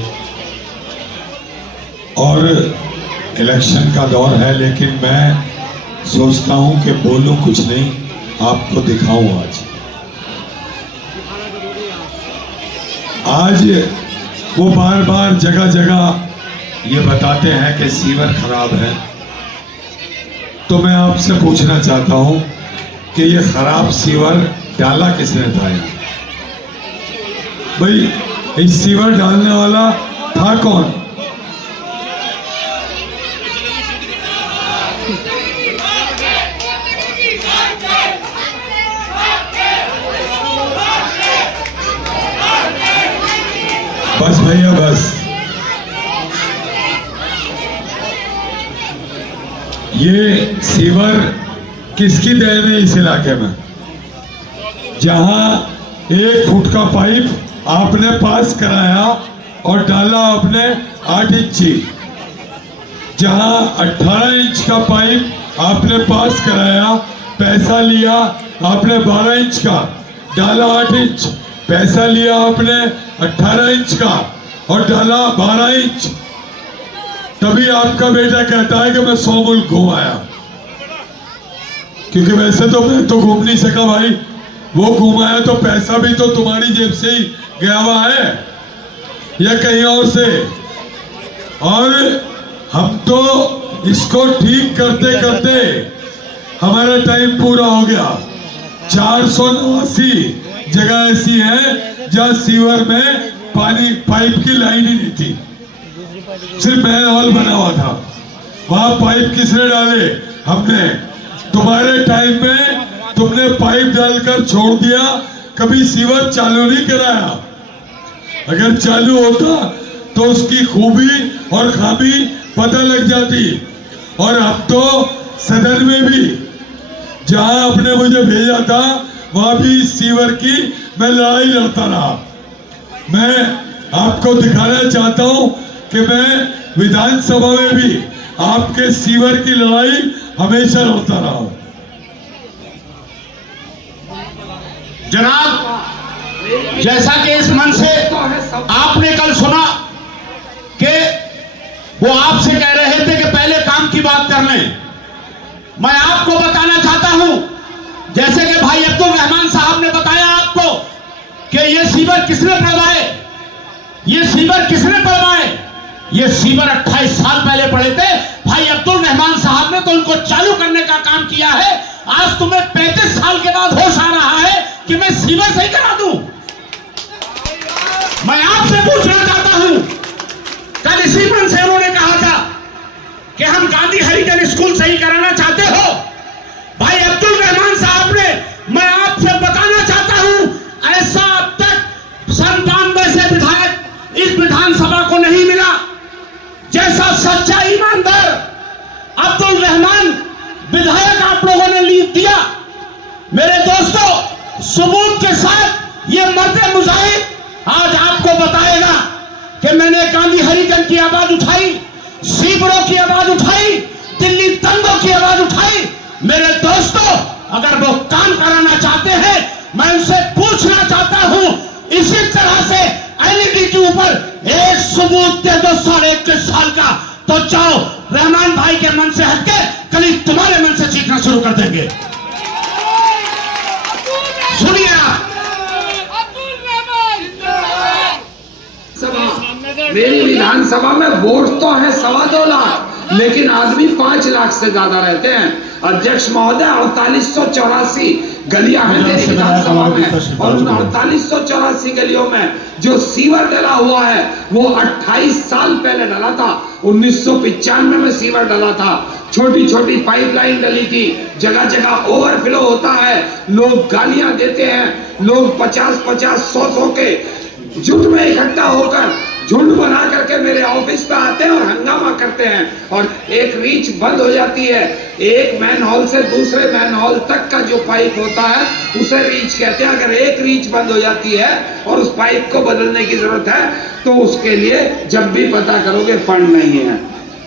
और इलेक्शन का दौर है, लेकिन मैं सोचता हूं कि बोलूं कुछ नहीं, आपको दिखाऊं। आज वो बार बार जगह जगह ये बताते हैं कि सीवर खराब है, तो मैं आपसे पूछना चाहता हूं कि ये खराब सीवर डाला किसने था? भाई, इस सीवर डालने वाला था कौन? बस भैया बस। ये सीवर किसकी देन है इस इलाके में? जहां 1 फुट का पाइप आपने पास कराया और डाला आपने 8 इंची, जहां 18 इंच का पाइप आपने पास कराया, पैसा लिया आपने 12 इंच का, डाला 8 इंच, पैसा लिया आपने 18 इंच का और डाला 12 इंच। तभी आपका बेटा कहता है कि मैं 100 मुल्क घूम आया, क्योंकि वैसे तो मैं तो घूम नहीं सका भाई, वो घुमाया तो पैसा भी तो तुम्हारी जेब से ही गया हुआ है या कहीं और से। और हम तो इसको ठीक करते करते हमारा टाइम पूरा हो गया। 489 जगह ऐसी है जहां सीवर में पानी पाइप की लाइन ही नहीं थी, सिर्फ मैन हॉल बना हुआ था। वहां पाइप किसने डाले? हमने। तुम्हारे टाइम में तुमने पाइप डालकर छोड़ दिया, कभी सीवर चालू नहीं कराया। अगर चालू होता तो उसकी खूबी और खामी पता लग जाती। और अब तो सदन में भी जहां आपने मुझे भेजा था वहां भी सीवर की मैं लड़ाई लड़ता रहा। मैं आपको दिखाना चाहता हूं कि मैं विधानसभा में भी आपके सीवर की लड़ाई हमेशा लड़ता रहा हूं। जनाब, जैसा कि इस मन से आपने कल सुना कि वो आपसे कह रहे थे कि पहले काम की बात कर लें, मैं आपको बताना चाहता हूं, जैसे कि भाई अब्दुल रहमान साहब ने बताया आपको कि ये सीवर किसने पड़वाए, ये सीवर किसने पड़वाए। ये सीवर 28 साल पहले पड़े थे। भाई अब्दुल रहमान साहब ने तो उनको चालू करने का काम किया है। आज तुम्हें 35 साल के बाद होश आ रहा है कि मैं सीवर सही करा दूं। मैं आपसे पूछना चाहता हूं, कल इसी मन से उन्होंने कहा था कि हम गांधी हरिजन स्कूल सही कराना चाहते हो। भाई अब्दुल रहमान साहब ने, मैं आपसे बताना चाहता हूं, ऐसा अब तक 97 से विधायक इस विधानसभा को नहीं मिला जैसा सच्चा ईमानदार अब्दुल रहमान विधायक आप लोगों ने लीड दिया। मेरे दोस्तों, सबूत के साथ ये मर्द मुजाहिद आज आपको बताएगा कि मैंने गांधी हरिजन की आवाज उठाई, सीवरों की आवाज उठाई, दिल्ली दंगों की आवाज उठाई। मेरे दोस्तों, अगर वो काम कराना चाहते हैं, मैं उनसे पूछना चाहता हूं, इसी तरह से एलईडी के ऊपर एक सबूत दे दो 21.5 साल का, तो जाओ रहमान भाई के मन से हटके कल तुम्हारे मन से चीखना शुरू कर देंगे। सुनिए आप। मेरी विधानसभा में वोट तो है 2.25 लाख, लेकिन आदमी 5 लाख से ज्यादा रहते हैं। अध्यक्ष महोदय, 4884 गलियां हैं मेरी विधानसभा में, और उन 4884 गलियों में जो सीवर डला हुआ है वो 28 साल पहले डला था। 1995 में सीवर डला था, छोटी छोटी पाइपलाइन डली थी, जगह जगह ओवरफ्लो होता है, लोग गालियां देते हैं, लोग 50-50, 100-100 के जुट में इकट्ठा होकर झुंड बना करके मेरे ऑफिस पे आते हैं और हंगामा करते हैं, और एक रीच बंद हो जाती है। एक मैन हॉल से दूसरे मैन हॉल तक का जो पाइप होता है उसे रीच कहते हैं। अगर एक रीच बंद हो जाती है और उस पाइप को बदलने की जरूरत है तो उसके लिए जब भी पता करोगे फंड नहीं है।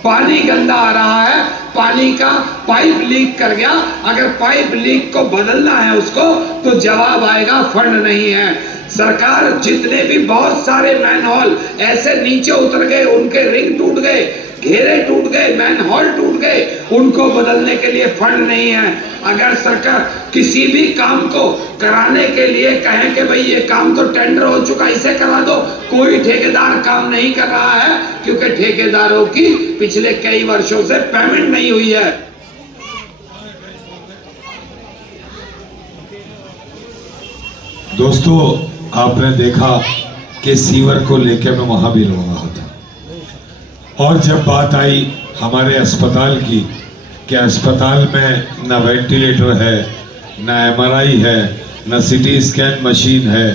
पानी गंदा आ रहा है, पानी का पाइप लीक कर गया, अगर पाइप लीक को बदलना है उसको तो जवाब आएगा फंड नहीं है। सरकार जितने भी बहुत सारे मैन हॉल ऐसे नीचे उतर गए, उनके रिंग टूट गए, घेरे टूट गए, मैन हॉल टूट गए, उनको बदलने के लिए फंड नहीं है। अगर सरकार किसी भी काम को कराने के लिए कहें कि भाई ये काम तो टेंडर हो चुका, इसे करा दो, कोई ठेकेदार काम नहीं कर रहा है क्योंकि ठेकेदारों की पिछले कई वर्षों से पेमेंट नहीं हुई है। दोस्तों, आपने देखा कि सीवर को लेकर मैं वहां भी लड़ रहा था, और जब बात आई हमारे अस्पताल की कि अस्पताल में ना वेंटिलेटर है, ना एमआरआई है, ना सिटी स्कैन मशीन है,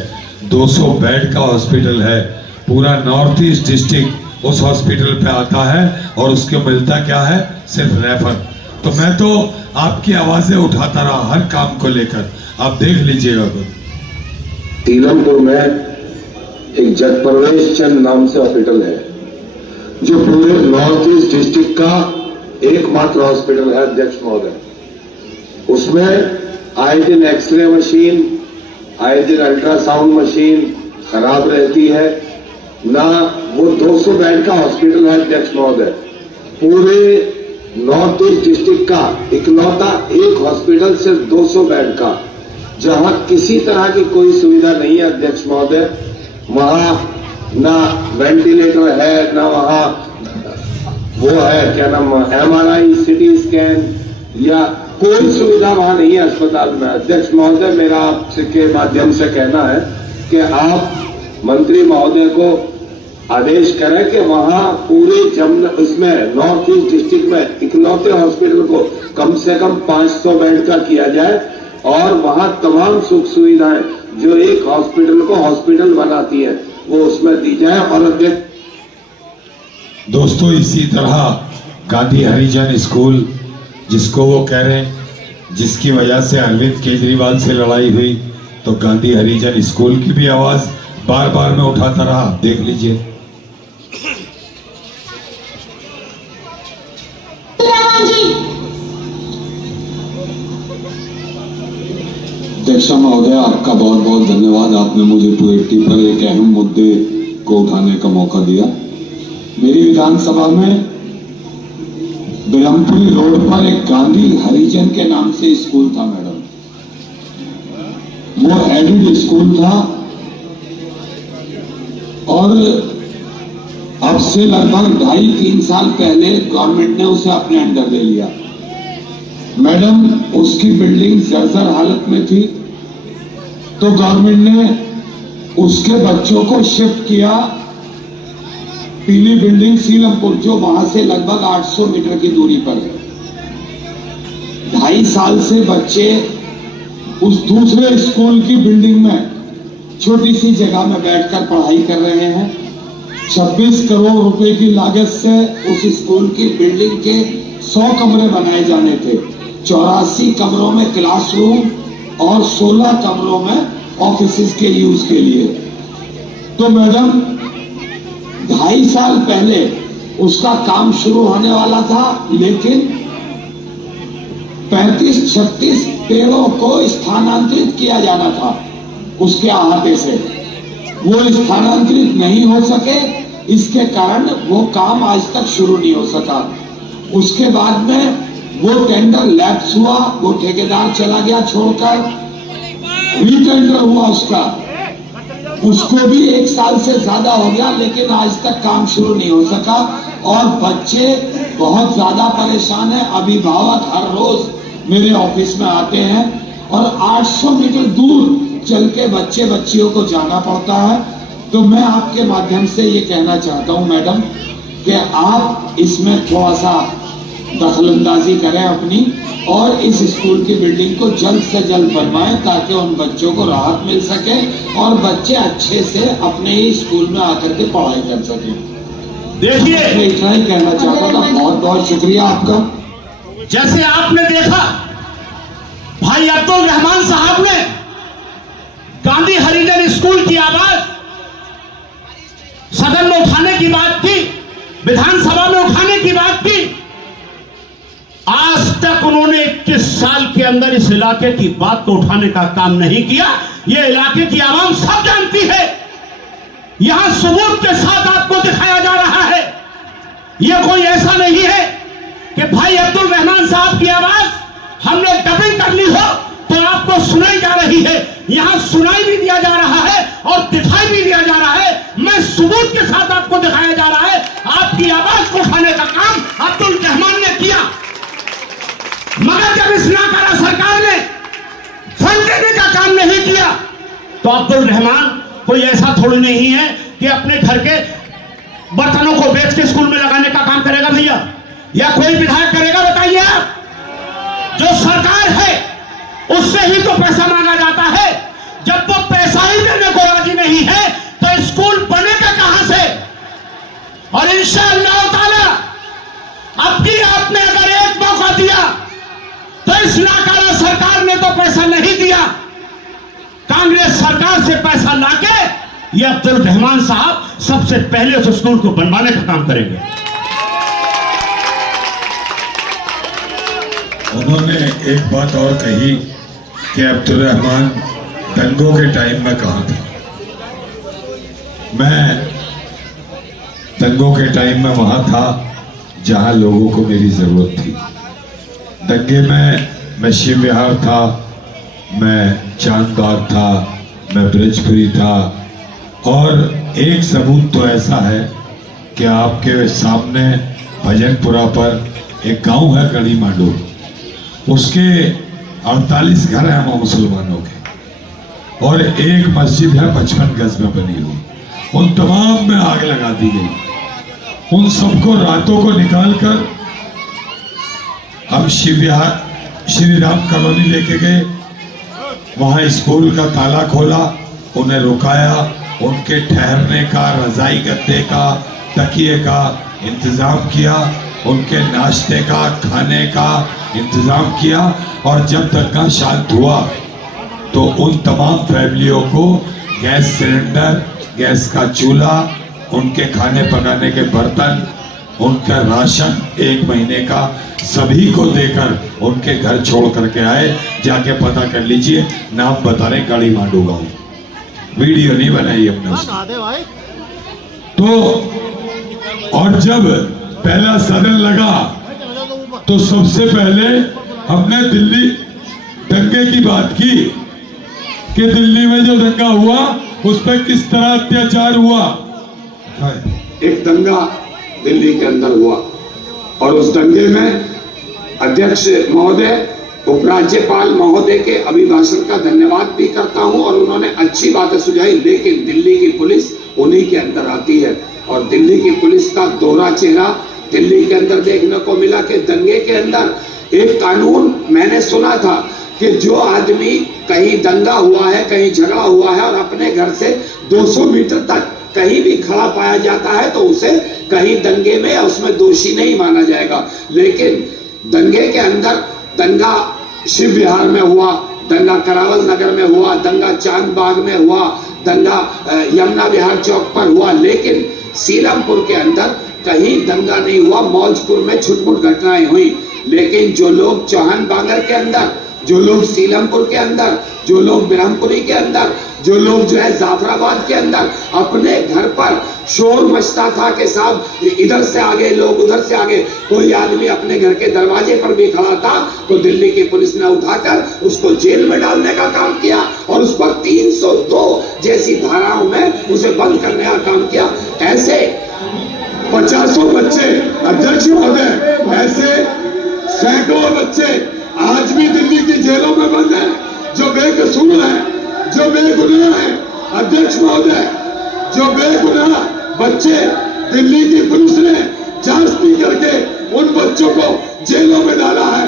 200 बेड का हॉस्पिटल है, पूरा नॉर्थ ईस्ट डिस्ट्रिक्ट उस हॉस्पिटल पे आता है और उसको मिलता क्या है? सिर्फ रेफर। तो मैं तो आपकी आवाजें उठाता रहा हर काम को लेकर, आप देख लीजिएगा। सीलमपुर में एक जगप्रवेश चंद नाम से हॉस्पिटल है जो पूरे नॉर्थ ईस्ट डिस्ट्रिक्ट का एकमात्र हॉस्पिटल है अध्यक्ष महोदय। उसमें आए दिन एक्सरे मशीन, आए दिन अल्ट्रासाउंड मशीन खराब रहती है, ना वो 200 बेड का हॉस्पिटल है अध्यक्ष महोदय। पूरे नॉर्थ ईस्ट डिस्ट्रिक्ट का इकलौता एक हॉस्पिटल सिर्फ 200 बेड का, जहां किसी तरह की कोई सुविधा नहीं है अध्यक्ष महोदय, वहां ना वेंटिलेटर है, ना वहां वो है क्या नाम MRI, CT स्कैन या कोई सुविधा वहां नहीं है अस्पताल में। अध्यक्ष महोदय, मेरा आपसे के माध्यम से कहना है कि आप मंत्री महोदय को आदेश करें कि वहां पूरे उसमें नॉर्थ ईस्ट डिस्ट्रिक्ट में इकलौते हॉस्पिटल को कम से कम 500 बेड का किया जाए और वहां तमाम सुख सुविधाएं जो एक हॉस्पिटल को हॉस्पिटल बनाती है वो उसमें दी जाए। और अध्यक्ष दोस्तों, इसी तरह गांधी हरिजन स्कूल, जिसको वो कह रहे हैं जिसकी वजह से अरविंद केजरीवाल से लड़ाई हुई, तो गांधी हरिजन स्कूल की भी आवाज बार बार मैं उठाता रहा, देख लीजिए। अध्यक्ष महोदय, आपका बहुत बहुत धन्यवाद। आपने मुझे 280 पर एक अहम मुद्दे को उठाने का मौका दिया। मेरी विधानसभा में बिरमपुरी रोड पर एक गांधी हरिजन के नाम से स्कूल था मैडम। वो एडिड स्कूल था और अब से लगभग 2.5-3 साल पहले गवर्नमेंट ने उसे अपने अंडर ले लिया। मैडम, उसकी बिल्डिंग जर्जर हालत में थी, तो गवर्नमेंट ने उसके बच्चों को शिफ्ट किया पीली बिल्डिंग सीलमपुर, जो वहां से लगभग 800 मीटर की दूरी पर है। 2.5 साल से बच्चे उस दूसरे स्कूल की बिल्डिंग में छोटी सी जगह में बैठकर पढ़ाई कर रहे हैं। 26 करोड़ रुपए की लागत से उस स्कूल की बिल्डिंग के 100 कमरे बनाए जाने थे। 84 कमरों में क्लासरूम और 16 कमरों में ऑफिसेज के यूज के लिए। तो मैडम, 2.5 साल पहले उसका काम शुरू होने वाला था, लेकिन 35-36 पेड़ों को स्थानांतरित किया जाना था उसके अहाते से। वो स्थानांतरित नहीं हो सके, इसके कारण वो काम आज तक शुरू नहीं हो सका। उसके बाद में वो टेंडर लैप्स हुआ, वो ठेकेदार चला गया छोड़कर, रीटेंडर हुआ उसको भी 1 साल से ज्यादा हो गया, लेकिन आज तक काम शुरू नहीं हो सका और बच्चे बहुत ज्यादा परेशान हैं। अभिभावक हर रोज मेरे ऑफिस में आते हैं और 800 मीटर दूर चल के बच्चे बच्चियों को जाना पड़ता है। तो मैं आपके माध्यम से ये कहना चाहता हूं मैडम कि आप इसमें थोड़ा सा दखलंदाजी करें अपनी, और इस स्कूल की बिल्डिंग को जल्द से जल्द बनवाएं ताकि उन बच्चों को राहत मिल सके और बच्चे अच्छे से अपने ही स्कूल में आकर के पढ़ाई कर सकें। देखिए, मैं इतना ही कहना चाहता था। बहुत बहुत शुक्रिया आपका। जैसे आपने देखा भाई अब्दुल रहमान साहब ने गांधी हरिजन स्कूल की आवाज सदन में उठाने की बात की, विधानसभा में उठाने की बात की। आज तक उन्होंने 21 साल के अंदर इस इलाके की बात को उठाने का काम नहीं किया। यह इलाके की आवाम सब जानती है। यहां सबूत के साथ आपको दिखाया जा रहा है। यह कोई ऐसा नहीं है कि भाई अब्दुल रहमान साहब की आवाज हमने डबिंग कर ली हो तो आपको सुनाई जा रही है। यहां सुनाई भी दिया जा रहा है और दिखाई भी दिया जा रहा है। मैं सबूत के साथ आपको दिखाया जा रहा है। आपकी आवाज को उठाने का काम अब्दुल रहमान ने किया, मगर जब इस नाकारा सरकार ने फंड देने का काम नहीं किया तो अब्दुल रहमान कोई ऐसा थोड़ी नहीं है कि अपने घर के बर्तनों को बेच के स्कूल में लगाने का काम करेगा भैया, या कोई विधायक करेगा? बताइए आप। जो सरकार है उससे ही तो पैसा मांगा जाता है। जब वो पैसा ही देने को राजी नहीं है तो स्कूल बनेगा कहां से? और इंशाअल्लाह ताला अब की आपने अगर एक मौका दिया तो इस नाकारा सरकार ने तो पैसा नहीं दिया, कांग्रेस सरकार से पैसा लाके ये अब्दुल रहमान साहब सबसे पहले उस स्कूल को बनवाने का काम करेंगे। उन्होंने एक बात और कही कि अब्दुल रहमान दंगों के टाइम में कहा था। मैं दंगों के टाइम में वहां था जहां लोगों को मेरी जरूरत थी। दंगे में मैं शिव विहार था, मैं चांदबाग था, मैं ब्रिजपुरी था। और एक सबूत तो ऐसा है कि आपके सामने भजनपुरा पर एक गांव है गढ़ी मांडू, उसके 48 घर हैं वहाँ मुसलमानों के, और एक मस्जिद है 55 गज में बनी हुई, उन तमाम में आग लगा दी गई। उन सबको रातों को निकालकर हम श्री राम कॉलोनी लेके गए, वहां स्कूल का ताला खोला, उन्हें रुकाया, उनके ठहरने का, रजाई गद्दे का, तकिए का इंतजाम किया, उनके नाश्ते का, खाने का इंतजाम किया। और जब दंगा शांत हुआ तो उन तमाम फैमिलियों को गैस सिलेंडर, गैस का चूल्हा, उनके खाने पकाने के बर्तन, उनका राशन 1 महीने का सभी को देकर उनके घर छोड़ करके आए। जाके पता कर लीजिए, नाम बता रहे गढ़ी मांडू गांव, वीडियो नहीं बनाई हमने उसकी। तो और जब पहला सदन लगा तो सबसे पहले हमने दिल्ली दंगे की बात की कि दिल्ली में जो दंगा हुआ उस पर किस तरह अत्याचार हुआ। एक दंगा दिल्ली के अंदर हुआ और उस दंगे में अध्यक्ष महोदय, उपराज्यपाल महोदय के अभिभाषण का धन्यवाद भी करता हूं और उन्होंने अच्छी बातें सुझाई। लेकिन दिल्ली की पुलिस उन्हीं के अंदर आती है और दिल्ली की पुलिस का दोहरा चेहरा दिल्ली के अंदर देखने को मिला कि दंगे के अंदर एक कानून मैंने सुना था कि जो आदमी कहीं दंगा हुआ है, कहीं झगड़ा हुआ है और अपने घर से 200 मीटर तक कहीं भी खड़ा पाया जाता है तो उसे कहीं दंगे में या उसमें दोषी नहीं माना जाएगा। लेकिन दंगे के अंदर दंगा शिव विहार में हुआ, दंगा करावल नगर में हुआ, दंगा चांदबाग में हुआ, दंगा यमुना विहार चौक पर हुआ, लेकिन सीलमपुर के अंदर कहीं दंगा नहीं हुआ। मौजपुर में छुटपुट घटनाएं हुई, लेकिन जो लोग चौहान बागर के अंदर, जो लोग सीलमपुर के अंदर, जो लोग ब्रह्मपुरी के अंदर, जो लोग जो है जाफराबाद के अंदर अपने घर पर शोर मचता था कि साहब इधर से आगे लोग, उधर से आगे, कोई आदमी अपने घर के दरवाजे पर भी खड़ा था तो दिल्ली की पुलिस ने उठाकर उसको जेल में डालने का काम किया और उस पर 302 जैसी धाराओं में उसे बंद करने का काम किया। ऐसे 50 बच्चे, अध्यक्ष महोदय, ऐसे सैकड़ों बच्चे आज भी दिल्ली की जेलों में बंद हैं, जो बेकसूर हैं, जो बेगुनाह हैं। अध्यक्ष महोदय, जो बेगुनाह बच्चे दिल्ली की पुलिस ने जांच नहीं करके उन बच्चों को जेलों में डाला है।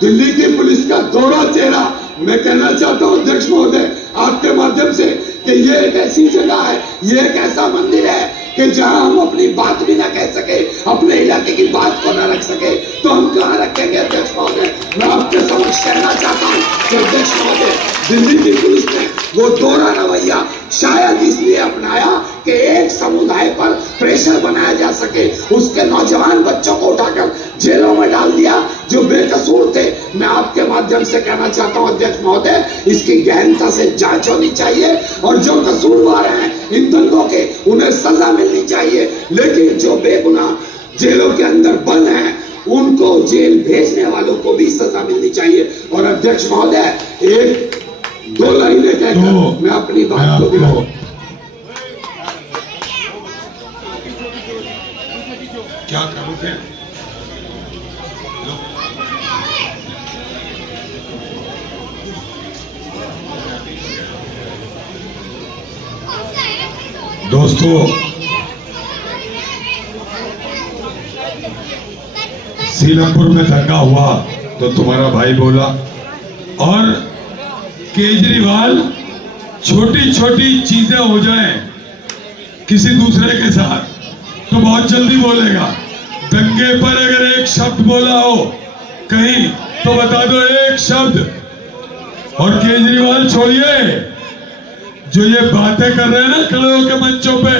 दिल्ली की पुलिस का दोहरा चेहरा। मैं कहना चाहता हूं अध्यक्ष महोदय आपके माध्यम से कि ये एक ऐसी जगह है, ये एक ऐसा मंदिर है कि जहां हम अपनी बात भी ना कह सके, अपने इलाके की बात को ना रख सके, तो हम कहां रखेंगे अध्यक्ष महोदय। मैं आपके समक्ष कहना चाहता हूं कि अध्यक्ष महोदय, दिल्ली की पुलिस ने वो दोहरा रवैया शायद इसलिए अपनाया कि एक समुदाय पर प्रेशर बनाया जा सके, उसके नौजवान बच्चों को उठाकर जेलों में डाल दिया जो बेकसूर थे। मैं आपके माध्यम से कहना चाहता हूं अध्यक्ष महोदय, इसकी गहनता से जांच होनी चाहिए और जो कसूरवार हैं इन दंगों के, उन्हें सजा मिलनी चाहिए। लेकिन जो बेगुनाह जेलों के अंदर बंद हैं उनको जेल भेजने वालों को भी सजा मिलनी चाहिए। और अध्यक्ष महोदय, 1-2 लाइनें कहकर मैं अपनी बात को दिखाऊं। क्या करोगे? दोस्तों, सीलमपुर में दंगा हुआ तो तुम्हारा भाई बोला, और केजरीवाल छोटी छोटी चीजें हो जाएं किसी दूसरे के साथ तो बहुत जल्दी बोलेगा। दंगे पर अगर एक शब्द बोला हो कहीं तो बता दो एक शब्द। और केजरीवाल छोड़िए, जो ये बातें कर रहे हैं ना खड़े होकर मंचों पे,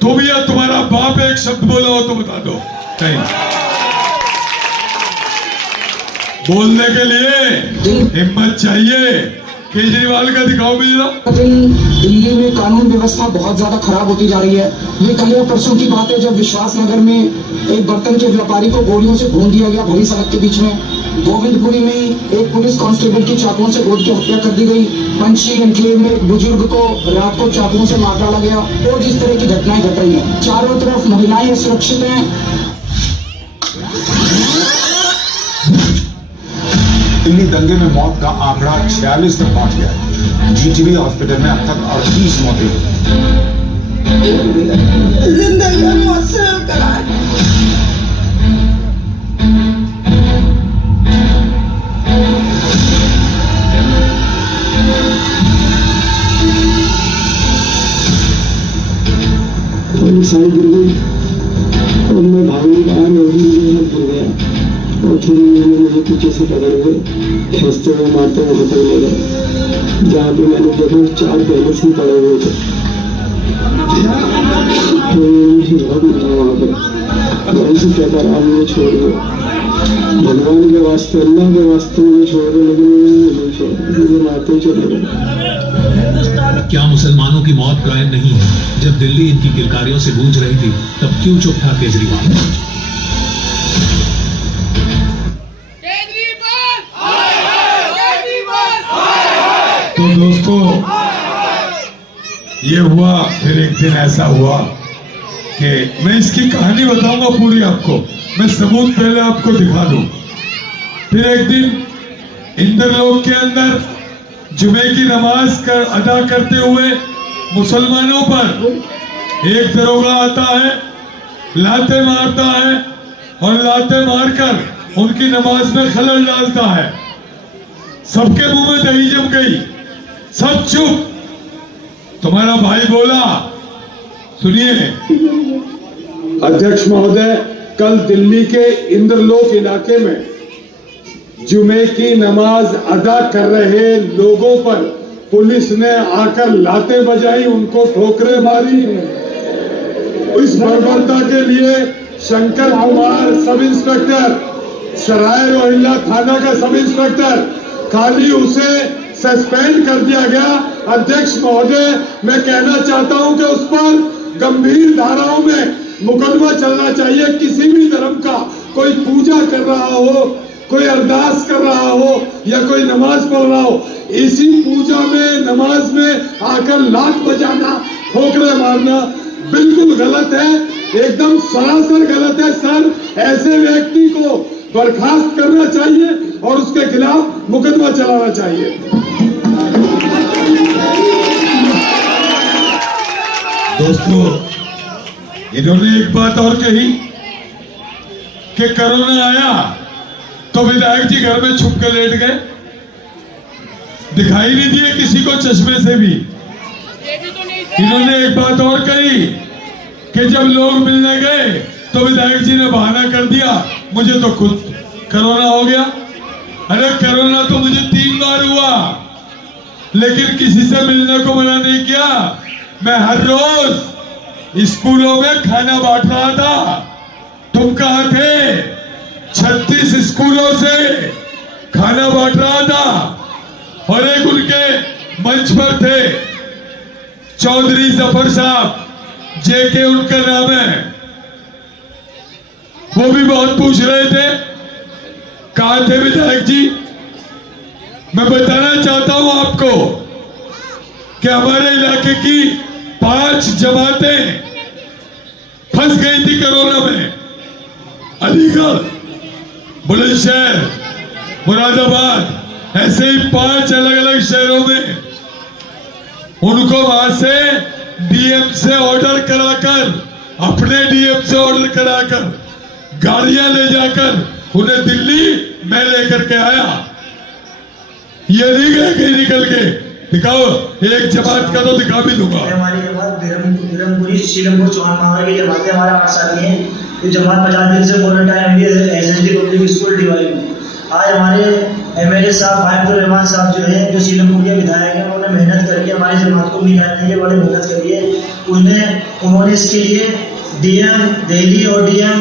तुम या तुम्हारा बाप एक शब्द बोला हो तो बता दो कहीं। बोलने के लिए हिम्मत चाहिए। केजरीवाल का दिखाओ मेरा। दिल्ली में कानून व्यवस्था बहुत ज्यादा खराब होती जा रही है। ये कल या परसों की बात है जब विश्वास नगर में एक बर्तन के व्यापारी को गोलियों से भून दिया गया भरी सड़क के बीच में। गोविंदपुरी में एक पुलिस कांस्टेबल की चाकुओं से गोद की हत्या कर दी गई। पंचशील एन्क्लेव में एक बुजुर्ग को रात को चाकुओं से मार डाला गया। और जिस तरह की घटनाएं घट रही हैं, चारों तरफ महिलाएं सुरक्षित हैं। दिल्ली दंगे में मौत का आंकड़ा 46 तक पहुंच गया है। जीटीबी हॉस्पिटल में अब तक 38 मौतें हुई। जिंदगी मुश्किल करा साइड गिर गई और मैं भागने का आया, मैं भी गिर गया और फिर मुझे पीछे से पकड़ के खींचते हुए मारते हुए होटल ले गए, जहाँ पे मैंने देखा 4 पहले से पड़े हुए थे। तो मुझे बहुत मजा वहाँ पर, वहीं से कहता रहा मुझे छोड़ दो, भगवान के वास्ते अल्लाह के वास्ते मुझे छोड़ दो, लेकिन नहीं छोड़, मुझे मारते चले गए। क्या मुसलमानों की मौत कायम नहीं है? जब दिल्ली इनकी किलकारियों से गूंज रही थी तब क्यों चुप था केजरीवाल? तो दोस्तों, ये हुआ, फिर एक दिन ऐसा हुआ कि मैं इसकी कहानी बताऊंगा पूरी आपको, मैं सबूत पहले आपको दिखा दूं। फिर एक दिन इंद्रलोक के अंदर जुमे की नमाज अदा करते हुए मुसलमानों पर एक दरोगा आता है, लाते मारता है और लाते मारकर उनकी नमाज में खलल डालता है। सबके मुंह में दही जम गई, सब चुप। तुम्हारा भाई बोला, सुनिए। अध्यक्ष महोदय, कल दिल्ली के इंद्रलोक इलाके में जुमे की नमाज अदा कर रहे लोगों पर पुलिस ने आकर लातें बजाई, उनको ठोकरें मारी। इस बर्बरता के लिए शंकर कुमार सब इंस्पेक्टर, सराय रोहिल्ला थाना का सब इंस्पेक्टर, खाली उसे सस्पेंड कर दिया गया। अध्यक्ष महोदय, मैं कहना चाहता हूं कि उस पर गंभीर धाराओं में मुकदमा चलना चाहिए। किसी भी धर्म का कोई पूजा कर रहा हो, कोई अरदास कर रहा हो या कोई नमाज पढ़ रहा हो, इसी पूजा में नमाज में आकर लात बजाना, ठोकरे मारना बिल्कुल गलत है, एकदम सरासर गलत है। सर, ऐसे व्यक्ति को बर्खास्त करना चाहिए और उसके खिलाफ मुकदमा चलाना चाहिए। दोस्तों, इन्होंने एक बात और कही कि कोरोना आया तो विधायक जी घर में छुप कर लेट गए, दिखाई नहीं दिए किसी को चश्मे से भी। इन्होंने एक बात और कही कि जब लोग मिलने गए तो विधायक जी ने बहाना कर दिया, मुझे तो खुद कोरोना हो गया। अरे कोरोना तो मुझे 3 बार हुआ, लेकिन किसी से मिलने को मना नहीं किया। मैं हर रोज स्कूलों में खाना बांट रहा था। तुम कहां थे? 36 स्कूलों से खाना बांट रहा था और एक उनके मंच पर थे चौधरी जफर साहब, जेके उनका नाम है, वो भी बहुत पूछ रहे थे कहां थे विधायक जी। मैं बताना चाहता हूं आपको कि हमारे इलाके की 5 जमातें फंस गई थी कोरोना में। अलीगढ़, बुलंदशहर, मुरादाबाद, ऐसे ही 5 अलग अलग शहरों में उनको वहां से डीएम से ऑर्डर कराकर, अपने डीएम से ऑर्डर कराकर गाड़ियां ले जाकर उन्हें दिल्ली मैं लेकर के आया। ये नहीं गए कहीं निकल के। दिखाओ, एक जमात का तो दिखा भी दूंगा। हमारी जमात बिरमपुरी शीलमपुर चौहान मावरा की जमातें हमारे 8 साथी हैं। ये जमात 50 दिन से क्वारंटाइन है एसएसडी पब्लिक स्कूल डिवाई में। आज हमारे एमएलए साहब फाइजुर रहमान साहब जो है, जो शीलमपुर के विधायक हैं, उन्होंने मेहनत करके हमारी जमात को मिलाने के लिए बड़ी मेहनत करी है। उन्होंने इसके लिए डीएम दिल्ली और डीएम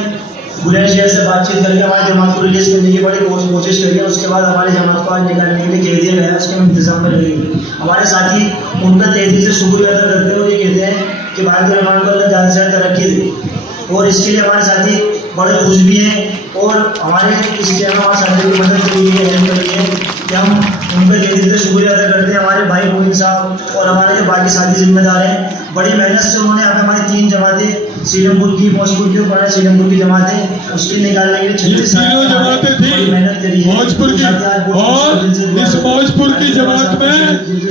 बुलंदशहर से बातचीत करके हमारी जमात को रिलीज करने की बड़ी कोशिश करी है। उसके बाद हमारी जमात को आज निकालने के लिए कह दिया गया है, उसके हम इंतजाम में लगेंगे। हमारे साथी उनका तेजी से शुक्रिया अदा करते हुए ये कहते हैं कि भारतीय रहमान को अल्लाह ज़्यादा से ज़्यादा तरक्की दे। और इसके लिए हमारे साथी बड़े खुश भी हैं और हमारे इस टाइम हमारे साथी की मदद करी है, हेल्प करी है कि हम उनका दिल से शुक्रिया अदा करते हैं। हमारे भाई मोहिन साहब और हमारे जो बाकी साथी जिम्मेदार हैं, बड़ी मेहनत से उन्होंने यहाँ पे हमारी 3 जमातें सीलमपुर की, मौजपुर की और सीलमपुर की जमातें उसके निकालने के लिए 36 जमातें थी मेहनत करी है मौजपुर की, और इस मौजपुर की जमात में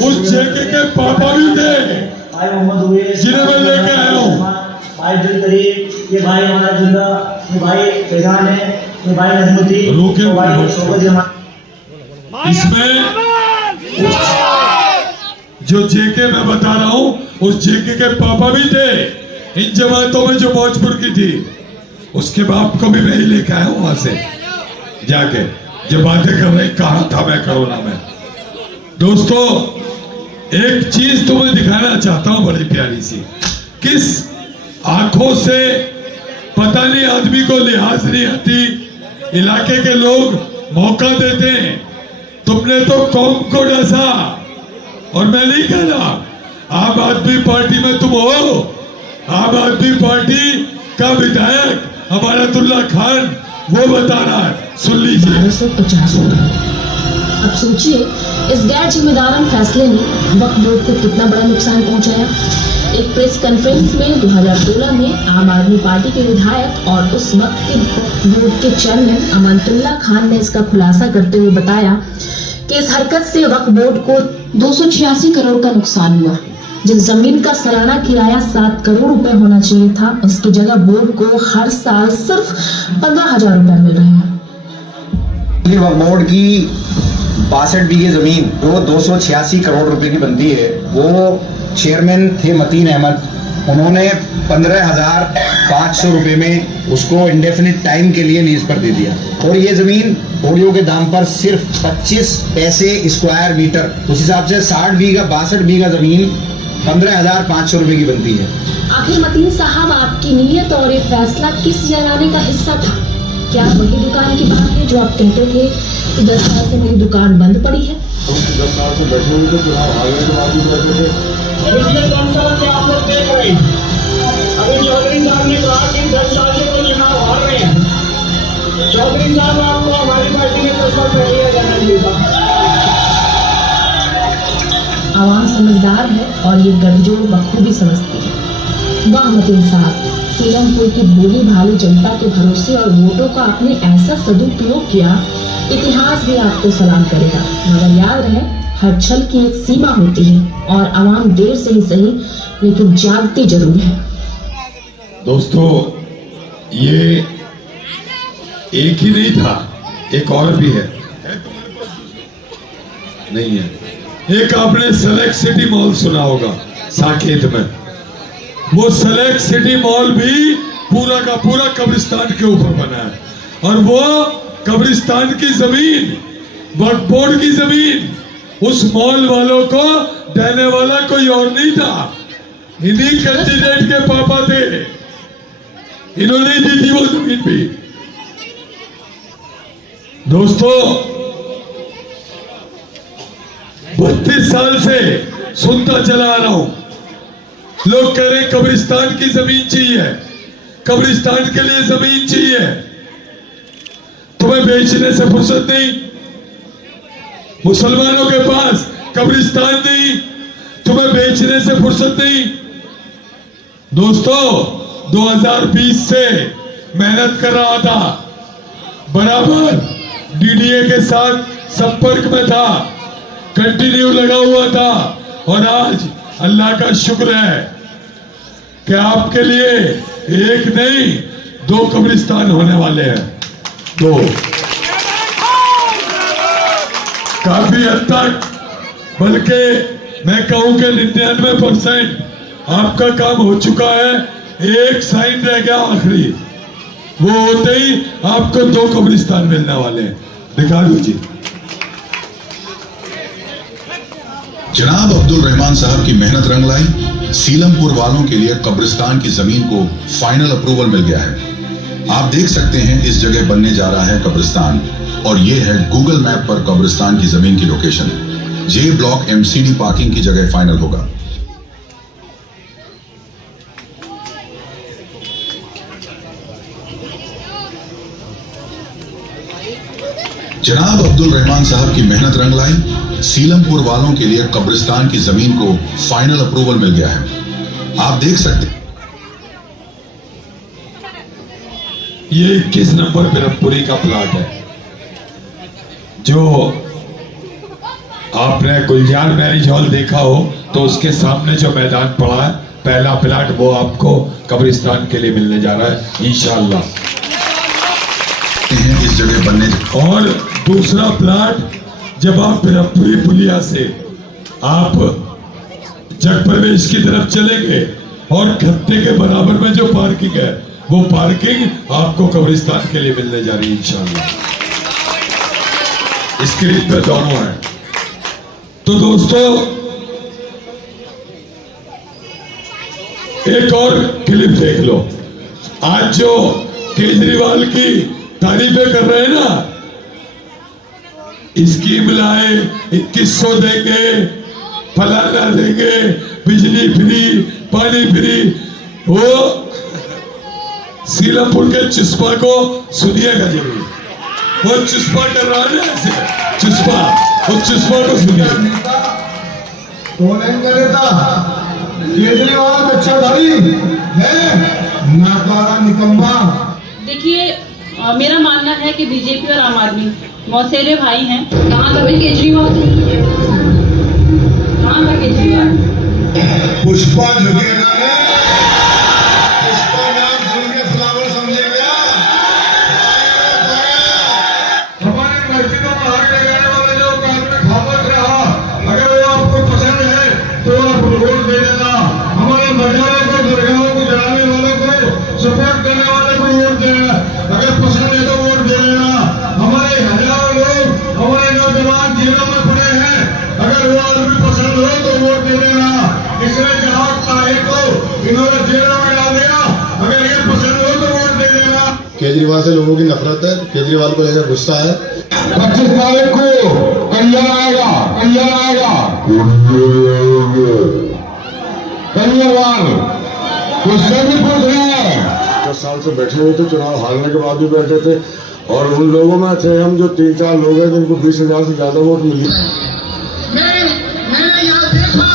उस जेके के पापा भी थे भाई मोहम्मद हुए, जिन्हें मैं लेके आया हूँ। भाई दिल करीब, ये भाई हमारा जिंदा, ये भाई फैजान है, ये भाई नजमुद्दीन, भाई शौकत जमान। इसमें जो जेके मैं बता रहा हूँ उस जेके के पापा भी थे इन जमातों में जो मौजपुर की थी। उसके बाप को भी मैं ही लेके आया हूँ वहां से जाके, जो बातें कर रहे कहा था मैं कोरोना में। दोस्तों एक चीज तुम्हें दिखाना चाहता हूँ बड़ी प्यारी सी, किस आंखों से पता नहीं आदमी को लिहाज नहीं आती, इलाके के लोग मौका देते हैं। तुमने तो कौम को डसा, और मैं नहीं कह रहा आम आदमी पार्टी में तुम हो, आम आदमी पार्टी का विधायक अमानतुल्लाह खान वो बता रहा है, सुन लीजिए। 1250 होगा। अब सोचिए इस गैर जिम्मेदाराना फैसले ने वक्फ बोर्ड को कितना बड़ा नुकसान पहुंचाया। एक प्रेस कॉन्फ्रेंस में 2016 में आम आदमी पार्टी के विधायक और उस वक्त के वक्फ बोर्ड के चेयरमैन अमानतुल्लाह खान ने इसका खुलासा करते हुए बताया कि इस हरकत से वक्फ बोर्ड को 286 करोड़ का नुकसान हुआ। जिस जमीन का सालाना किराया 7 करोड़ रुपए होना चाहिए था, उसकी जगह बोर्ड को हर साल सिर्फ 15,000 रुपए मिल रहे हैं। वक्फ बोर्ड की 62 बीघे जमीन जो 286 करोड़ रुपए की बनती है, वो चेयरमैन थे मतीन अहमद, उन्होंने 15,500 रुपए में उसको इंडेफिनिट टाइम के लिए लीज पर दे दिया, और ये जमीन पोलियो के दाम पर सिर्फ 25 पैसे स्क्वायर मीटर, उस हिसाब से 60 बीघा 62 बीघा जमीन 15,500 रुपए की बनती है। आखिर मतीन साहब, आपकी नीयत और ये फैसला किस जनाने का हिस्सा था? क्या वही दुकान की बात है जो आप कहते थे कि 10 साल से मेरी दुकान बंद पड़ी है? 10 साल से बैठे हुए थे, चुनाव आ गए तो आप भी बैठे थे। पिछले 10 साल से आप लोग देख रहे हैं, अभी चौधरी साहब ने कहा कि 10 साल से कोई चुनाव हार रहे हैं। चौधरी साहब, आपको हमारी पार्टी ने 10 साल पहले जाना चाहिए। आवाम समझदार है और ये गठजोड़ बखूबी समझती है। वाह मतीन साहब, सीलमपुर की भोली भाली जनता के भरोसे और वोटों का आपने ऐसा सदुपयोग किया, इतिहास भी आपको सलाम करेगा। मगर याद रहे, हर छल की एक सीमा होती है और आवाम देर से ही सही लेकिन जागती जरूर है। दोस्तों ये एक ही नहीं था, एक और भी है, नहीं है। एक आपने सेलेक्ट सिटी मॉल सुना होगा साकेत में, वो सेलेक्ट सिटी मॉल भी पूरा का पूरा कब्रिस्तान के ऊपर बना है, और वो कब्रिस्तान की जमीन वक्फ बोर्ड की जमीन उस मॉल वालों को देने वाला कोई और नहीं था, इन्हीं कैंडिडेट के पापा थे, इन्होंने दी थी वो जमीन भी। दोस्तों 32 साल से सुनता चला आ रहा हूं, लोग कह रहे कब्रिस्तान की जमीन चाहिए, कब्रिस्तान के लिए जमीन चाहिए, तुम्हें बेचने से फुर्सत नहीं, मुसलमानों के पास कब्रिस्तान नहीं, तुम्हें बेचने से फुर्सत नहीं। दोस्तों 2020 से मेहनत कर रहा था, बराबर डीडीए के साथ संपर्क में था, कंटिन्यू लगा हुआ था, और आज अल्लाह का शुक्र है कि आपके लिए एक नहीं 2 कब्रिस्तान होने वाले हैं, 2। काफी हद तक, बल्कि मैं कहूं कि 99% आपका काम हो चुका है, एक साइन रह गया आखिरी, वो होते ही आपको 2 कब्रिस्तान मिलने वाले हैं। दिखा दीजिए। जनाब अब्दुल रहमान साहब की मेहनत रंग लाई, सीलमपुर वालों के लिए कब्रिस्तान की जमीन को फाइनल अप्रूवल मिल गया है। आप देख सकते हैं इस जगह बनने जा रहा है कब्रिस्तान, और ये है गूगल मैप पर कब्रिस्तान की जमीन की लोकेशन। जे ब्लॉक एमसीडी पार्किंग की जगह फाइनल होगा। जनाब अब्दुल रहमान साहब की मेहनत रंग लाई। सीलमपुर वालों के लिए कब्रिस्तान की जमीन को फाइनल अप्रूवल मिल गया है। आप देख सकते ये 21 नंबर बिरमपुरी का प्लाट है जो आपने गुलजार मैरिज हॉल देखा हो तो उसके सामने जो मैदान पड़ा है पहला प्लाट वो आपको कब्रिस्तान के लिए मिलने जा रहा है इंशाअल्लाह। हैं इस जगह बनने और दूसरा प्लाट जब आप बिरमपुरी पुलिया से आप जग प्रवेश की तरफ चलेंगे और खत्ते के बराबर में जो पार्किंग है वो पार्किंग आपको कब्रिस्तान के लिए मिलने जा रही है इंशाअल्लाह। स्क्रीन पे दोनों है। तो दोस्तों एक और क्लिप देख लो। आज जो केजरीवाल की तारीफें कर रहे हैं ना, स्कीम लाए 2100 देंगे, फलाना देंगे, बिजली फ्री, पानी फ्री, वो सीलमपुर के चुस्पा को सुनिएगा जरूर। वो चुस्पा कर रहा है ना ऐसे, चुस्पा, उस चुस्पा को सुनिए। कौन है इनका नेता? केजरीवाल बच्चाधारी है, नाकारा निकम्मा। देखिए मेरा मानना है कि बीजेपी और आम आदमी मौसेरे भाई हैं। कहाँ था भाई केजरीवाल? कहाँ था केजरीवाल? पुष्पा झुकेगा ने, पुष्पा नाम सुन के फ्लावर समझेगा। हमारी मस्जिदों में आग लगाने वाला जो कार्मिक खामोश रहा, अगर वो आपको पसंद है तो आप वोट दे देना। हमारे मजारों को, दरगाहों को जलाने वालों को, सपोर्ट करने वाले को वोट देना। अगर पसंद है तो वोट दे देना। हमारे हजारों लोग, हमारे नौजवान जेलों में पड़े हैं, अगर वो आदमी पसंद हो तो वोट दे देना। इसने जहां ताहिर को इन्होंने जेलों में डाल दिया, अगर ये पसंद हो तो वोट दे देना। केजरीवाल से लोगों की नफरत है, केजरीवाल को लेकर गुस्सा है। 25 तारीख को कल्याण आएगा, कल्याण आएगा, कल्याण उससे भी पूछ रहे हैं। 10 साल से बैठे हुए थे, चुनाव हारने के बाद भी बैठे थे और उन लोगों में थे हम जो 3-4 लोग हैं जिनको 20,000 से ज्यादा वोट मिली। मैंने यहाँ देखा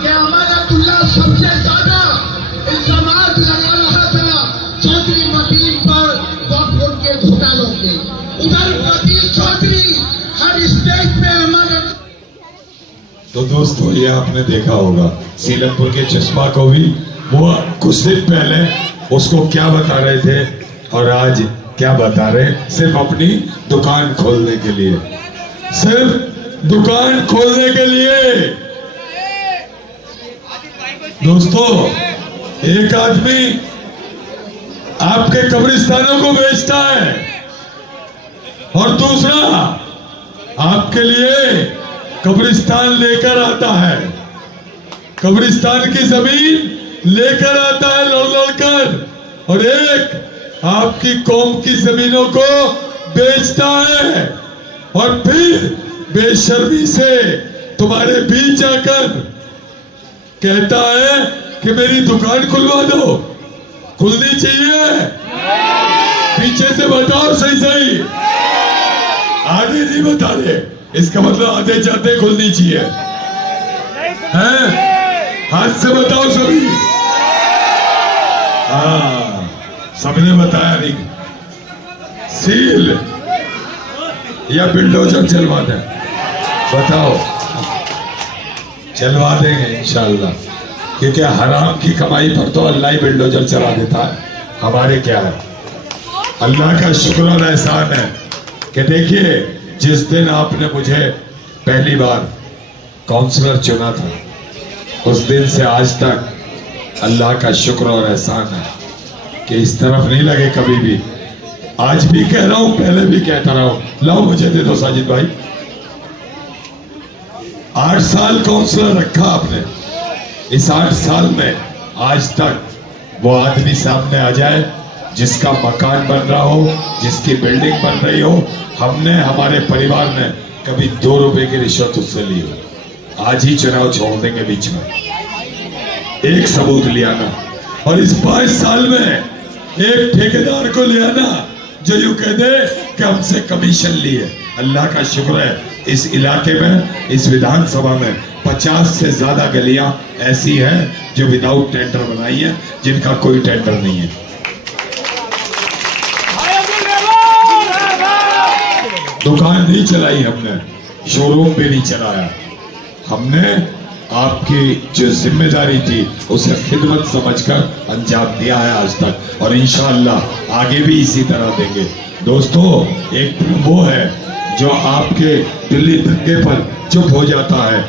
कि हमारा तुल्ला सबसे ज्यादा इल्जामात लगा रहा था चौधरी वकील पर वक्फ बोर्ड के घोटालों के। उधर वकील चौधरी हर स्टेट में हमारे। तो दोस्तों ये आपने देखा होगा सीलमपुर के चश्मा को भी वो कुछ दिन पहले उसको क्या बता रहे थे और आज क्या बता रहे, सिर्फ अपनी दुकान खोलने के लिए, सिर्फ दुकान खोलने के लिए। दोस्तों एक आदमी आपके कब्रिस्तानों को बेचता है और दूसरा आपके लिए कब्रिस्तान लेकर आता है, कब्रिस्तान की जमीन लेकर आता है लड़ लड़कर, और एक आपकी कौम की जमीनों को बेचता है और फिर बेशर्मी से तुम्हारे बीच आकर कहता है कि मेरी दुकान खुलवा दो। खुलनी चाहिए, पीछे से बताओ सही सही, आगे नहीं बता रहे, इसका मतलब आधे चाहते खुलनी चाहिए, हैं? हाथ से बताओ सभी। हाँ सबने बताया नहीं। सील या बिल्डोजर चलवा दें? बताओ। चलवा देंगे इंशाअल्लाह, क्योंकि हराम की कमाई पर तो अल्लाह ही बिल्डोजर चला देता है। हमारे क्या है, अल्लाह का शुक्र और एहसान है कि देखिए जिस दिन आपने मुझे पहली बार काउंसलर चुना था उस दिन से आज तक अल्लाह का शुक्र और एहसान है कि इस तरफ नहीं लगे कभी भी। आज भी कह रहा हूं, पहले भी कहता रहा हूं। लाओ मुझे दे दो साजिद भाई। 8 साल काउंसलर रखा आपने, इस 8 साल में आज तक वो आदमी सामने आ जाए जिसका मकान बन रहा हो, जिसकी बिल्डिंग बन रही हो, हमने हमारे परिवार ने कभी 2 रुपए की रिश्वत उससे ली हो। आज ही चुनाव छोड़ देंगे बीच में, एक सबूत लिया ना। और इस 5 साल में एक ठेकेदार को लिया ना जो यूं कह दे कम से कमीशन लिए। अल्लाह का शुक्र है इस इलाके में, इस विधानसभा में 50 से ज्यादा गलियां ऐसी हैं जो विदाउट टेंडर बनाई है, जिनका कोई टेंडर नहीं है। दुकान नहीं चलाई हमने, शोरूम भी नहीं चलाया। हमने आपकी जो जिम्मेदारी थी उसे खिदमत समझकर अंजाम दिया है आज तक, और इंशाअल्लाह आगे भी इसी तरह देंगे। दोस्तों, एक वो है जो आपके दिल्ली दंगे पर चुप हो जाता है,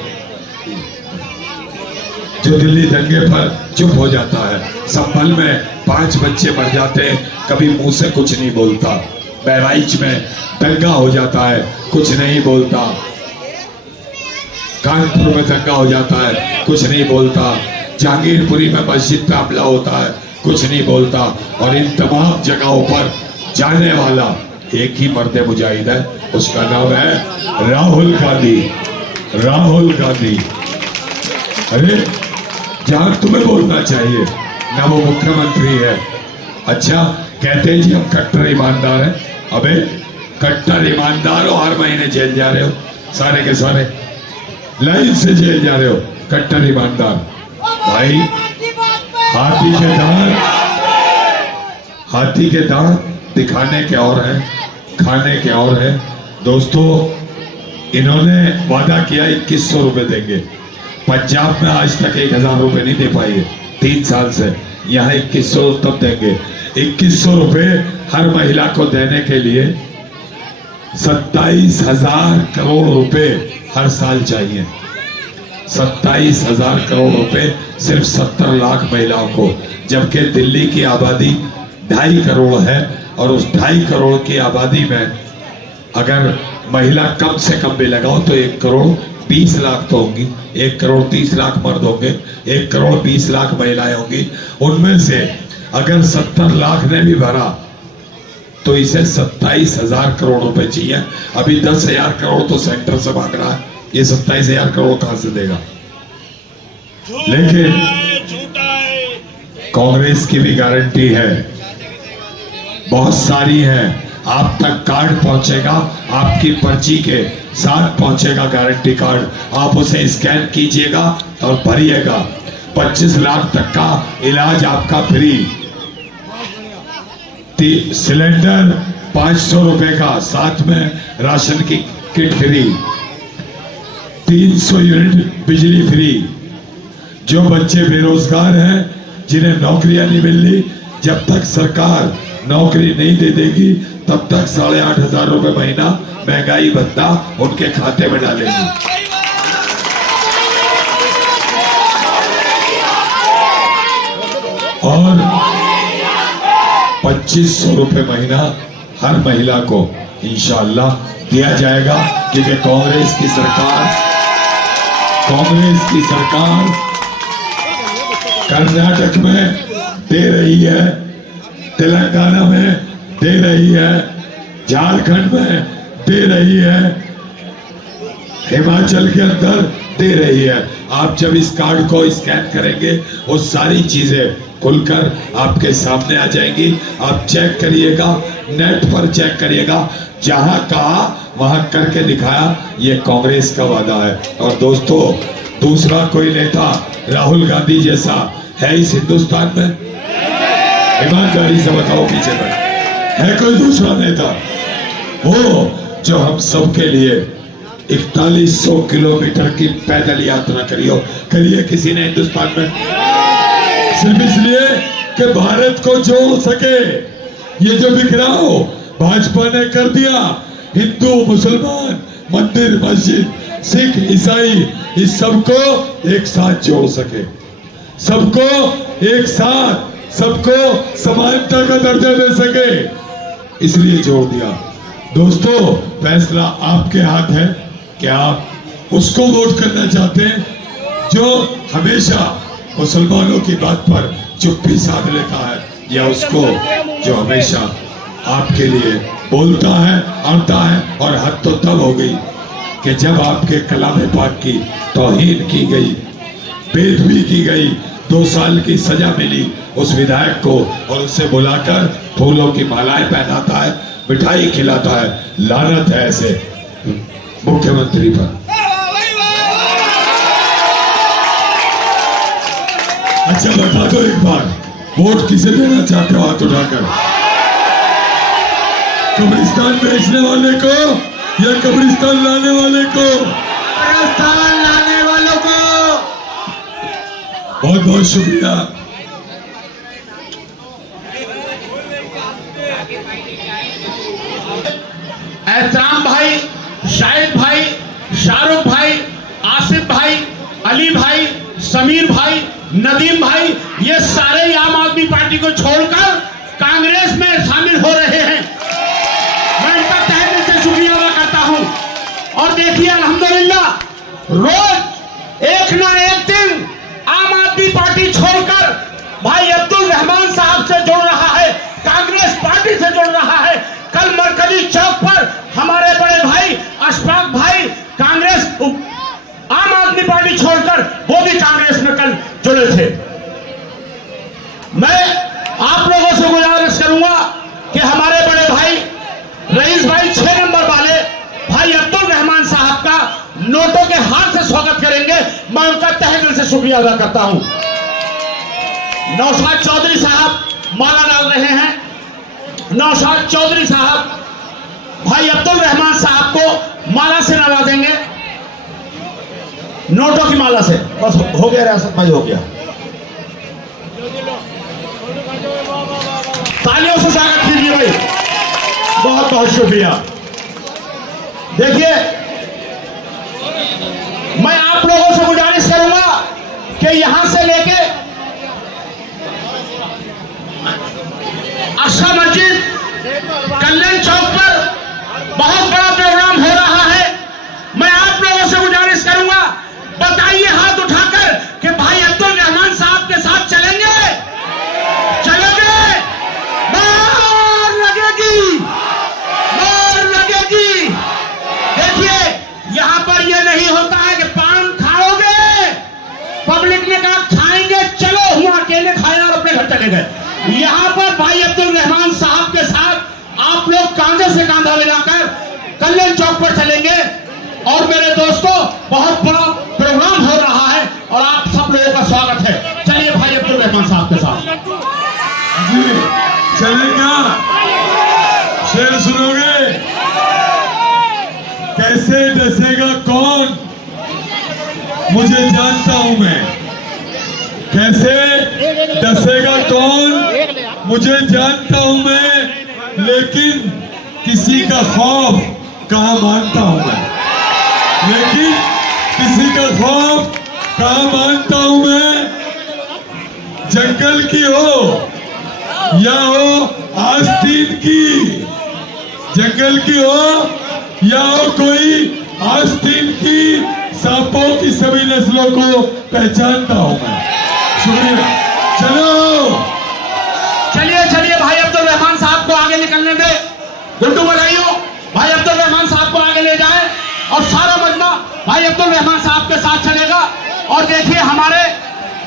जो दिल्ली दंगे पर चुप हो जाता है। संभल में 5 बच्चे मर जाते हैं, कभी मुंह से कुछ नहीं बोलता। बहराइच में दंगा हो जाता है, कुछ नहीं बोलता। कानपुर में दंगा हो जाता है, कुछ नहीं बोलता। जहांगीरपुरी में मस्जिद पे हमला होता है, कुछ नहीं बोलता। और इन तमाम जगहों पर जाने वाला एक ही मर्द मुजाहिद है, उसका नाम है राहुल गांधी। राहुल गांधी। अरे जहां तुम्हें बोलना चाहिए ना, वो मुख्यमंत्री है। अच्छा, कहते हैं जी हम कट्टर ईमानदार हैं। अबे कट्टर ईमानदार हो, हर महीने जेल जा रहे हो, सारे के सारे लाइन से जेल जा रहे हो। कट्टर ईमानदार भाई, हाथी के दांत दिखाने के और हैं, खाने के और हैं। दोस्तों, इन्होंने वादा किया 2100 रुपए देंगे। पंजाब में आज तक 1000 रुपए नहीं दे पाई है 3 साल से, यहाँ 2100 तब देंगे। 2100 रुपए हर महिला को देने के लिए 27,000 करोड़ रुपए हर साल चाहिए। 27,000 करोड़ रुपए सिर्फ 70 लाख महिलाओं को, जबकि दिल्ली की आबादी 2.5 करोड़ है। और उस 2.5 करोड़ की आबादी में अगर महिला कम से कम भी लगाओ तो 1 करोड़ 20 लाख तो होंगी। 1 करोड़ 30 लाख मर्द होंगे, 1 करोड़ 20 लाख महिलाएं होंगी। उनमें से अगर 70 लाख ने भी भरा तो इसे 27,000 करोड़ रुपए चाहिए। अभी 10,000 करोड़ तो सेंटर से मांग रहा है, ये 27,000 करोड़ कहां से देगा? लेकिन कांग्रेस की भी गारंटी है, बहुत सारी है। आप तक कार्ड पहुंचेगा, आपकी पर्ची के साथ पहुंचेगा गारंटी कार्ड। आप उसे स्कैन कीजिएगा और भरिएगा। 25 लाख तक का इलाज आपका फ्री। सिलेंडर 500 रुपए का, साथ में राशन की किट फ्री। 300 यूनिट बिजली फ्री। जो बच्चे बेरोजगार हैं, जिन्हें नौकरियां नहीं मिल रही, जब तक सरकार नौकरी नहीं दे देगी तब तक 8,500 रुपए महीना महंगाई भत्ता उनके खाते में डालेगी। और 2500 रुपए महीना हर महिला को इंशाअल्लाह दिया जाएगा, क्योंकि कांग्रेस की सरकार कर्नाटक में दे रही है, तेलंगाना में दे रही है, झारखंड में दे रही है, हिमाचल के अंदर दे रही है। आप जब इस कार्ड को स्कैन करेंगे वो सारी चीजें खुलकर आपके सामने आ जाएंगी। आप चेक करिएगा, नेट पर चेक करिएगा, जहां कहा वहां करके दिखाया। ये कांग्रेस का वादा है। और दोस्तों, दूसरा कोई नेता राहुल गांधी जैसा है इस हिंदुस्तान में? ईमानदारी से बताओ, पीछे में है कोई दूसरा नेता? वो जो हम सबके लिए 4100 किलोमीटर की पैदल यात्रा करिए किसी ने हिंदुस्तान में, सिर्फ इसलिए कि भारत को जोड़ सके। ये जो बिखराव भाजपा ने कर दिया, हिंदू मुसलमान, मंदिर मस्जिद, सिख ईसाई, इस सबको एक साथ जोड़ सके, सबको एक साथ, सबको समानता का दर्जा दे सके, इसलिए जोड़ दिया। दोस्तों, फैसला आपके हाथ है कि आप उसको वोट करना चाहते हैं जो हमेशा मुसलमानों की बात पर चुप्पी साध लेता है, या उसको जो हमेशा आपके लिए बोलता है, अड़ता है। और हद तो तब हो गई कि जब आपके कलाम पाक की तौहीन की गई, बेदबी की गई, 2 साल की सजा मिली उस विधायक को, और उसे बुलाकर फूलों की मालाएं पहनाता है, मिठाई खिलाता है। लानत है ऐसे मुख्यमंत्री पर। अच्छा बता दो एक बार, वोट किसे देना चाहते हो हाथ उठाकर? कब्रिस्तान बेचने वाले को या कब्रिस्तान लाने वाले को? कब्रिस्तान लाने वालों को। बहुत बहुत शुक्रिया। एहतराम भाई, शाहिद भाई, शाहरुख भाई, आसिफ भाई, अली भाई, समीर भाई, नदीम भाई, ये सारे आम आदमी पार्टी को छोड़कर कांग्रेस में शामिल हो रहे हैं। मैं इनका तहे दिल से शुक्रिया अदा करता हूं। और देखिए अल्हम्दुलिल्लाह, रोज एक ना एक दिन आम आदमी पार्टी छोड़कर भाई अब्दुल रहमान साहब से जुड़ रहा है, कांग्रेस पार्टी से जुड़ रहा है। कल मरकजी चौक पर हमारे बड़े भाई अशफाक भाई कांग्रेस आम आदमी पार्टी छोड़कर वो भी कांग्रेस में कल जुड़े थे। मैं आप लोगों से गुजारिश करूंगा कि हमारे बड़े भाई रईस भाई 6 नंबर वाले भाई अब्दुल रहमान साहब का नोटों के हाथ से स्वागत करेंगे। मैं उनका तहे दिल से शुक्रिया अदा करता हूं। नौशाद चौधरी साहब माला डाल रहे हैं। नौशाद चौधरी साहब भाई अब्दुल रहमान साहब को माला से नवाजेंगे, नोटों की माला से। बस हो गया रियासत भाई, हो गया। तालियों से स्वागत कीजिए भाई, बहुत बहुत शुक्रिया। देखिए मैं आप लोगों से गुजारिश करूंगा कि यहां से लेके अक्सा मस्जिद कल्याण चौक पर बहुत बड़ा प्रोग्राम हो रहा है। मैं आप लोगों से गुजारिश करूंगा, बताइए हाथ उठाकर कि भाई अब्दुल रहमान साहब के साथ चलेंगे? चलोगे? मार लगेगी, मार लगेगी। देखिए यहां पर यह नहीं होता है कि पान खाओगे, पब्लिक ने कहा खाएंगे, चलो हम अकेले खाए और अपने घर चले गए। यहां पर भाई अब्दुल रहमान साहब के साथ आप लोग कांधे से कांधा मिलाकर कल्याण चौक पर चलेंगे। और मेरे दोस्तों, बहुत बड़ा प्रोग्राम हो रहा है और आप सब लोगों का स्वागत है। चलिए भाई अब्दुल रहमान साहब के साथ जी चलेगा। शेर सुनोगे? कैसे डसेगा कौन मुझे जानता हूं मैं, कैसे डसेगा कौन मुझे जानता हूं मैं, लेकिन किसी का खौफ कहां मानता हूं मैं, लेकिन किसी का खौफ कहां मानता हूं मैं। जंगल की हो या हो आस्तीन की, जंगल की हो या हो कोई आस्तीन की, सांपों की सभी नस्लों को पहचानता हूं मैं। शुक्रिया। चलो चलिए चलिए भाई अब्दुल रहमान साहब को आगे निकलने दे। गुड्डू बधाइयों, भाई अब्दुल रहमान साहब को आगे ले जाएं और सारा मजमा भाई अब्दुल रहमान साहब के साथ चलेगा। और देखिए हमारे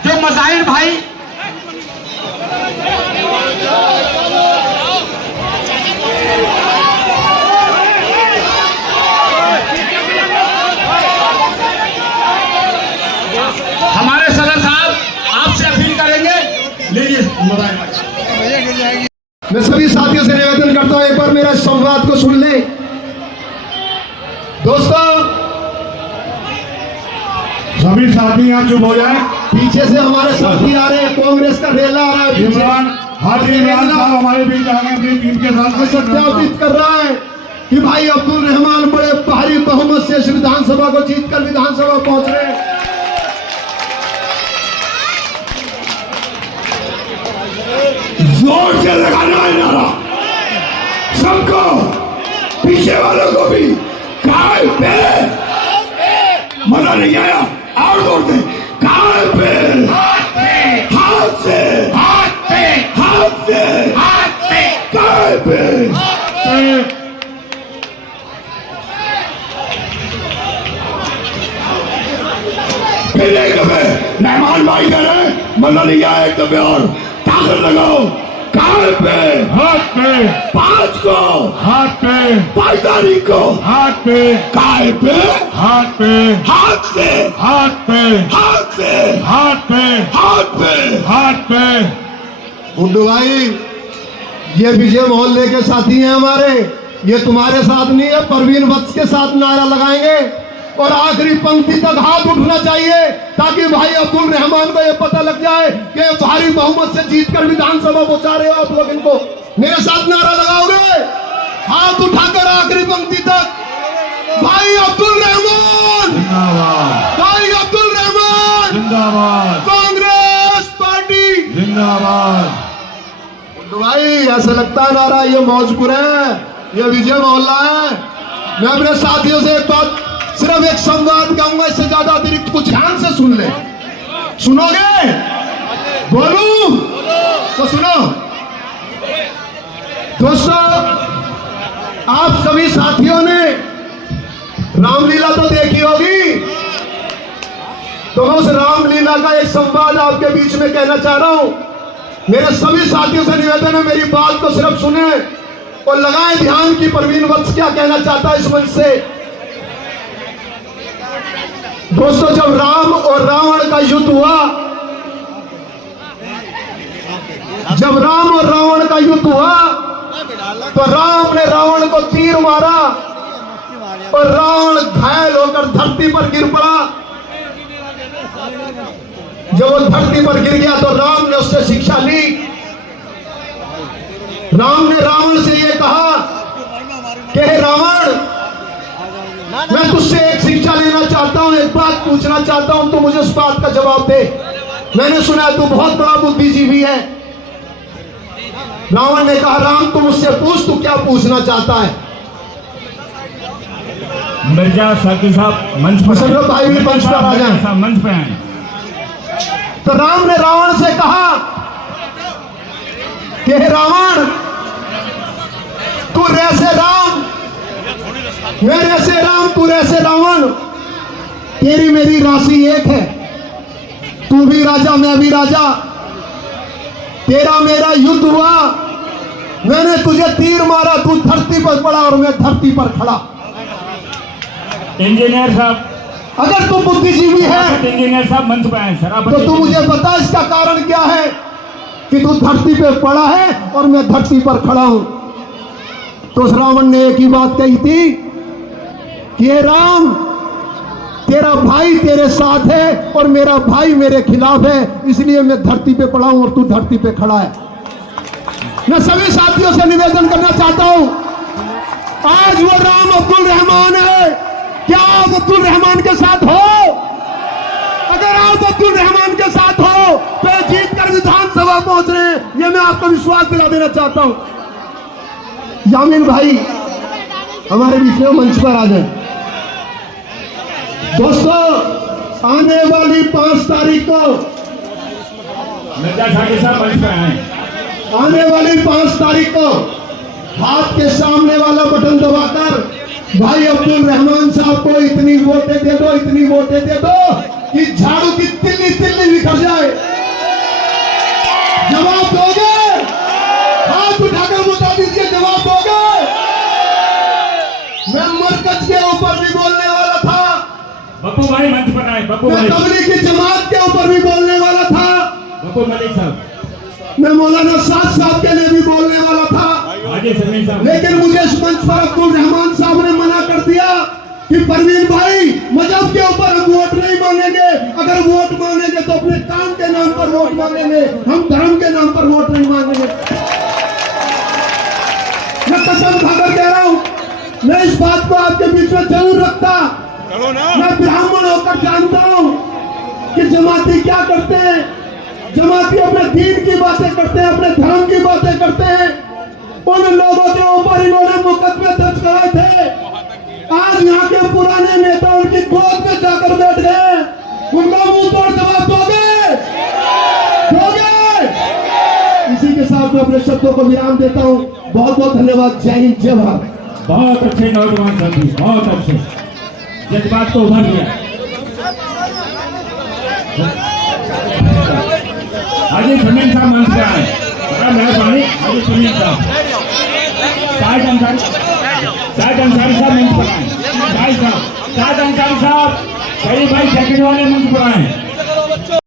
जो मज़ाहिर भाई हमारे सदर साहब आपसे अपील करेंगे, लीजिए मज़ाहिर भाई। मैं सभी साथियों से निवेदन करता हूं, एक बार मेरा संवाद को सुन लें। दोस्तों सभी साथी यहाँ चुप हो जाए। पीछे से हमारे साथी आ रहे हैं, कांग्रेस का रेला आ रहा है। इमरान हाजी इमरान साहब हमारे बीच आने की टीम के साथ सत्यापित कर रहा है कि भाई अब्दुल रहमान बड़े भारी बहुमत से इस विधानसभा को जीतकर विधानसभा पहुंच रहे हैं। जोर से लगाना है नारा सबको, पीछे वालों को भी। काय पे मजा नहीं आया, और जोर से काय पे, हाथ से, हाथ पे, हाथ से, हाथ पे, काय पे। फिर एक दफे मेहमान भाई कह रहे मजा नहीं आया, एक दफे और ताकत लगाओ। गाय पे हाथ पे, 5 को हाथ पे, पायदारी को हाथ पे, गाय पे हाथ पे, हाथ से हाथ पे, हाथ से हाथ पे, हाथ पे हाथ पे। गुड्डू भाई, ये विजय मोहल्ले के साथी हैं हमारे, ये तुम्हारे साथ नहीं है, परवीन वत्स के साथ नारा लगाएंगे और आखिरी पंक्ति तक हाथ उठना चाहिए ताकि भाई अब्दुल रहमान को ये पता लग जाए कि भारी बहुमत से जीतकर विधानसभा पहुंचा रहे हो आप लोग। इनको मेरे साथ नारा लगाओगे, हाथ उठाकर आखिरी पंक्ति तक। भाई अब्दुल रहमान जिंदाबाद, भाई अब्दुल रहमान जिंदाबाद, कांग्रेस पार्टी जिंदाबाद। भाई ऐसा लगता है नारा ये मौजपुर है, ये विजय मोहल्ला है। मैं अपने साथियों से एक बात, सिर्फ एक संवाद कहूंगा, इससे ज्यादा अतिरिक्त कुछ ध्यान से सुन ले। सुनोगे? बोलूं तो सुनो। दोस्तों, आप सभी साथियों ने रामलीला तो देखी होगी, तो मैं उस रामलीला का एक संवाद आपके बीच में कहना चाह रहा हूं। मेरे सभी साथियों से निवेदन है, मेरी बात को सिर्फ सुने और लगाएं ध्यान कि परवीन वत्स क्या कहना चाहता है इस मंच से। दोस्तों, जब राम और रावण का युद्ध हुआ, जब राम और रावण का युद्ध हुआ तो राम ने रावण को तीर मारा और रावण घायल होकर धरती पर गिर पड़ा। जब वो धरती पर गिर गया तो राम ने उससे शिक्षा ली। राम ने रावण से ये कहा कि हे रावण, मैं तुझसे एक शिक्षा लेना चाहता हूं, एक बात पूछना चाहता हूं, तू मुझे उस बात का जवाब दे। मैंने सुना है तू बहुत बड़ा बुद्धिजीवी है। रावण ने कहा, राम तू मुझसे पूछ, तू क्या पूछना चाहता है? मिर्जा साकी साहब मंच पर, सब लोग भाई भी मंच पर आ जाएं, मंच पे आए। तो राम ने रावण से कहा कि हे रावण, तू रहसे राम, मैं रहसे राम, तू रहसे रावण, तेरी मेरी राशि एक है। तू भी राजा, मैं भी राजा, तेरा मेरा युद्ध हुआ, मैंने तुझे तीर मारा, तू धरती पर पड़ा और मैं धरती पर खड़ा। इंजीनियर साहब, अगर तू बुद्धिजीवी है, इंजीनियर साहब मंच पे आए सर, तो तू मुझे बता इसका कारण क्या है कि तू धरती पे पड़ा है और मैं धरती पर खड़ा हूं। तो उस रावण ने एक ही बात कही थी कि ये राम, तेरा भाई तेरे साथ है और मेरा भाई मेरे खिलाफ है, इसलिए मैं धरती पे पड़ा हूं और तू धरती पे खड़ा है। मैं सभी साथियों से निवेदन करना चाहता हूं, आज वो राम अब्दुल रहमान है, क्या आप अब्दुल रहमान के साथ हो? अगर आप अब्दुल रहमान के साथ हो तो जीत कर विधानसभा पहुंच रहे हैं, ये मैं आपको विश्वास दिला देना चाहता हूं। यामीन भाई हमारे बीच में मंच पर आ जाए। दोस्तों, आने वाली 5 तारीख को, मिर्जा साकी साहब मंच पे आए, आने वाली 5 तारीख को हाथ के सामने वाला बटन दबाकर भाई अब्दुल रहमान साहब को इतनी वोटें दे दो, इतनी वोटें दे दो कि झाड़ू की तिल्ली तिल्ली बिखर जाए। जवाब दोगे? हाथ उठाकर बता दीजिए, जवाब दोगे? मैं मरकज के ऊपर भी बोलने वाला था, बप्पू भाई मंच पर आए, बप्पू मैं भाई, तबलीगी जमात के ऊपर भी बोलने वाला था, बप्पू मलिक साहब, मैं मौलाना साद साहब के लिए भी बोलने वाला था, लेकिन मुझे इस मंच पर अब्दुल रहमान साहब ने मना कर दिया कि परवीन भाई, मजहब के ऊपर हम वोट नहीं मांगेंगे, अगर वोट मांगेंगे तो अपने काम के नाम पर वोट मांगेंगे, हम धर्म के नाम पर वोट नहीं मांगेंगे। मैं कसम खाकर कह रहा हूं, मैं इस बात को आपके बीच में जरूर रखता। मैं ब्राह्मण होकर जानता हूं कि जमाती क्या करते हैं। जमाती अपने दीन की बातें करते हैं, अपने धर्म की बातें करते हैं। उन लोगों के ऊपर इन्होंने मुकदमे दर्ज कराए थे, आज यहाँ के पुराने नेता उनकी गोद में जाकर बैठ गए। उनका मुंह तोड़ जवाब दोगे? दोगे? इसी के साथ मैं अपने शब्दों को विराम देता हूँ। बहुत बहुत धन्यवाद। जय हिंद, जय भारत। बहुत अच्छे नौजवान साथी, बहुत अच्छे, जज्बात को उभर दिया। हाजी शमीम साहब मंच पर आए, बड़ा मेहरबानी। हाजी शमीम साहब, शाहिद अंसारी साहब मंच पर आए। शाहिद अंसारी साहब, शरीफ भाई सेकंड वाले मंच पर आए।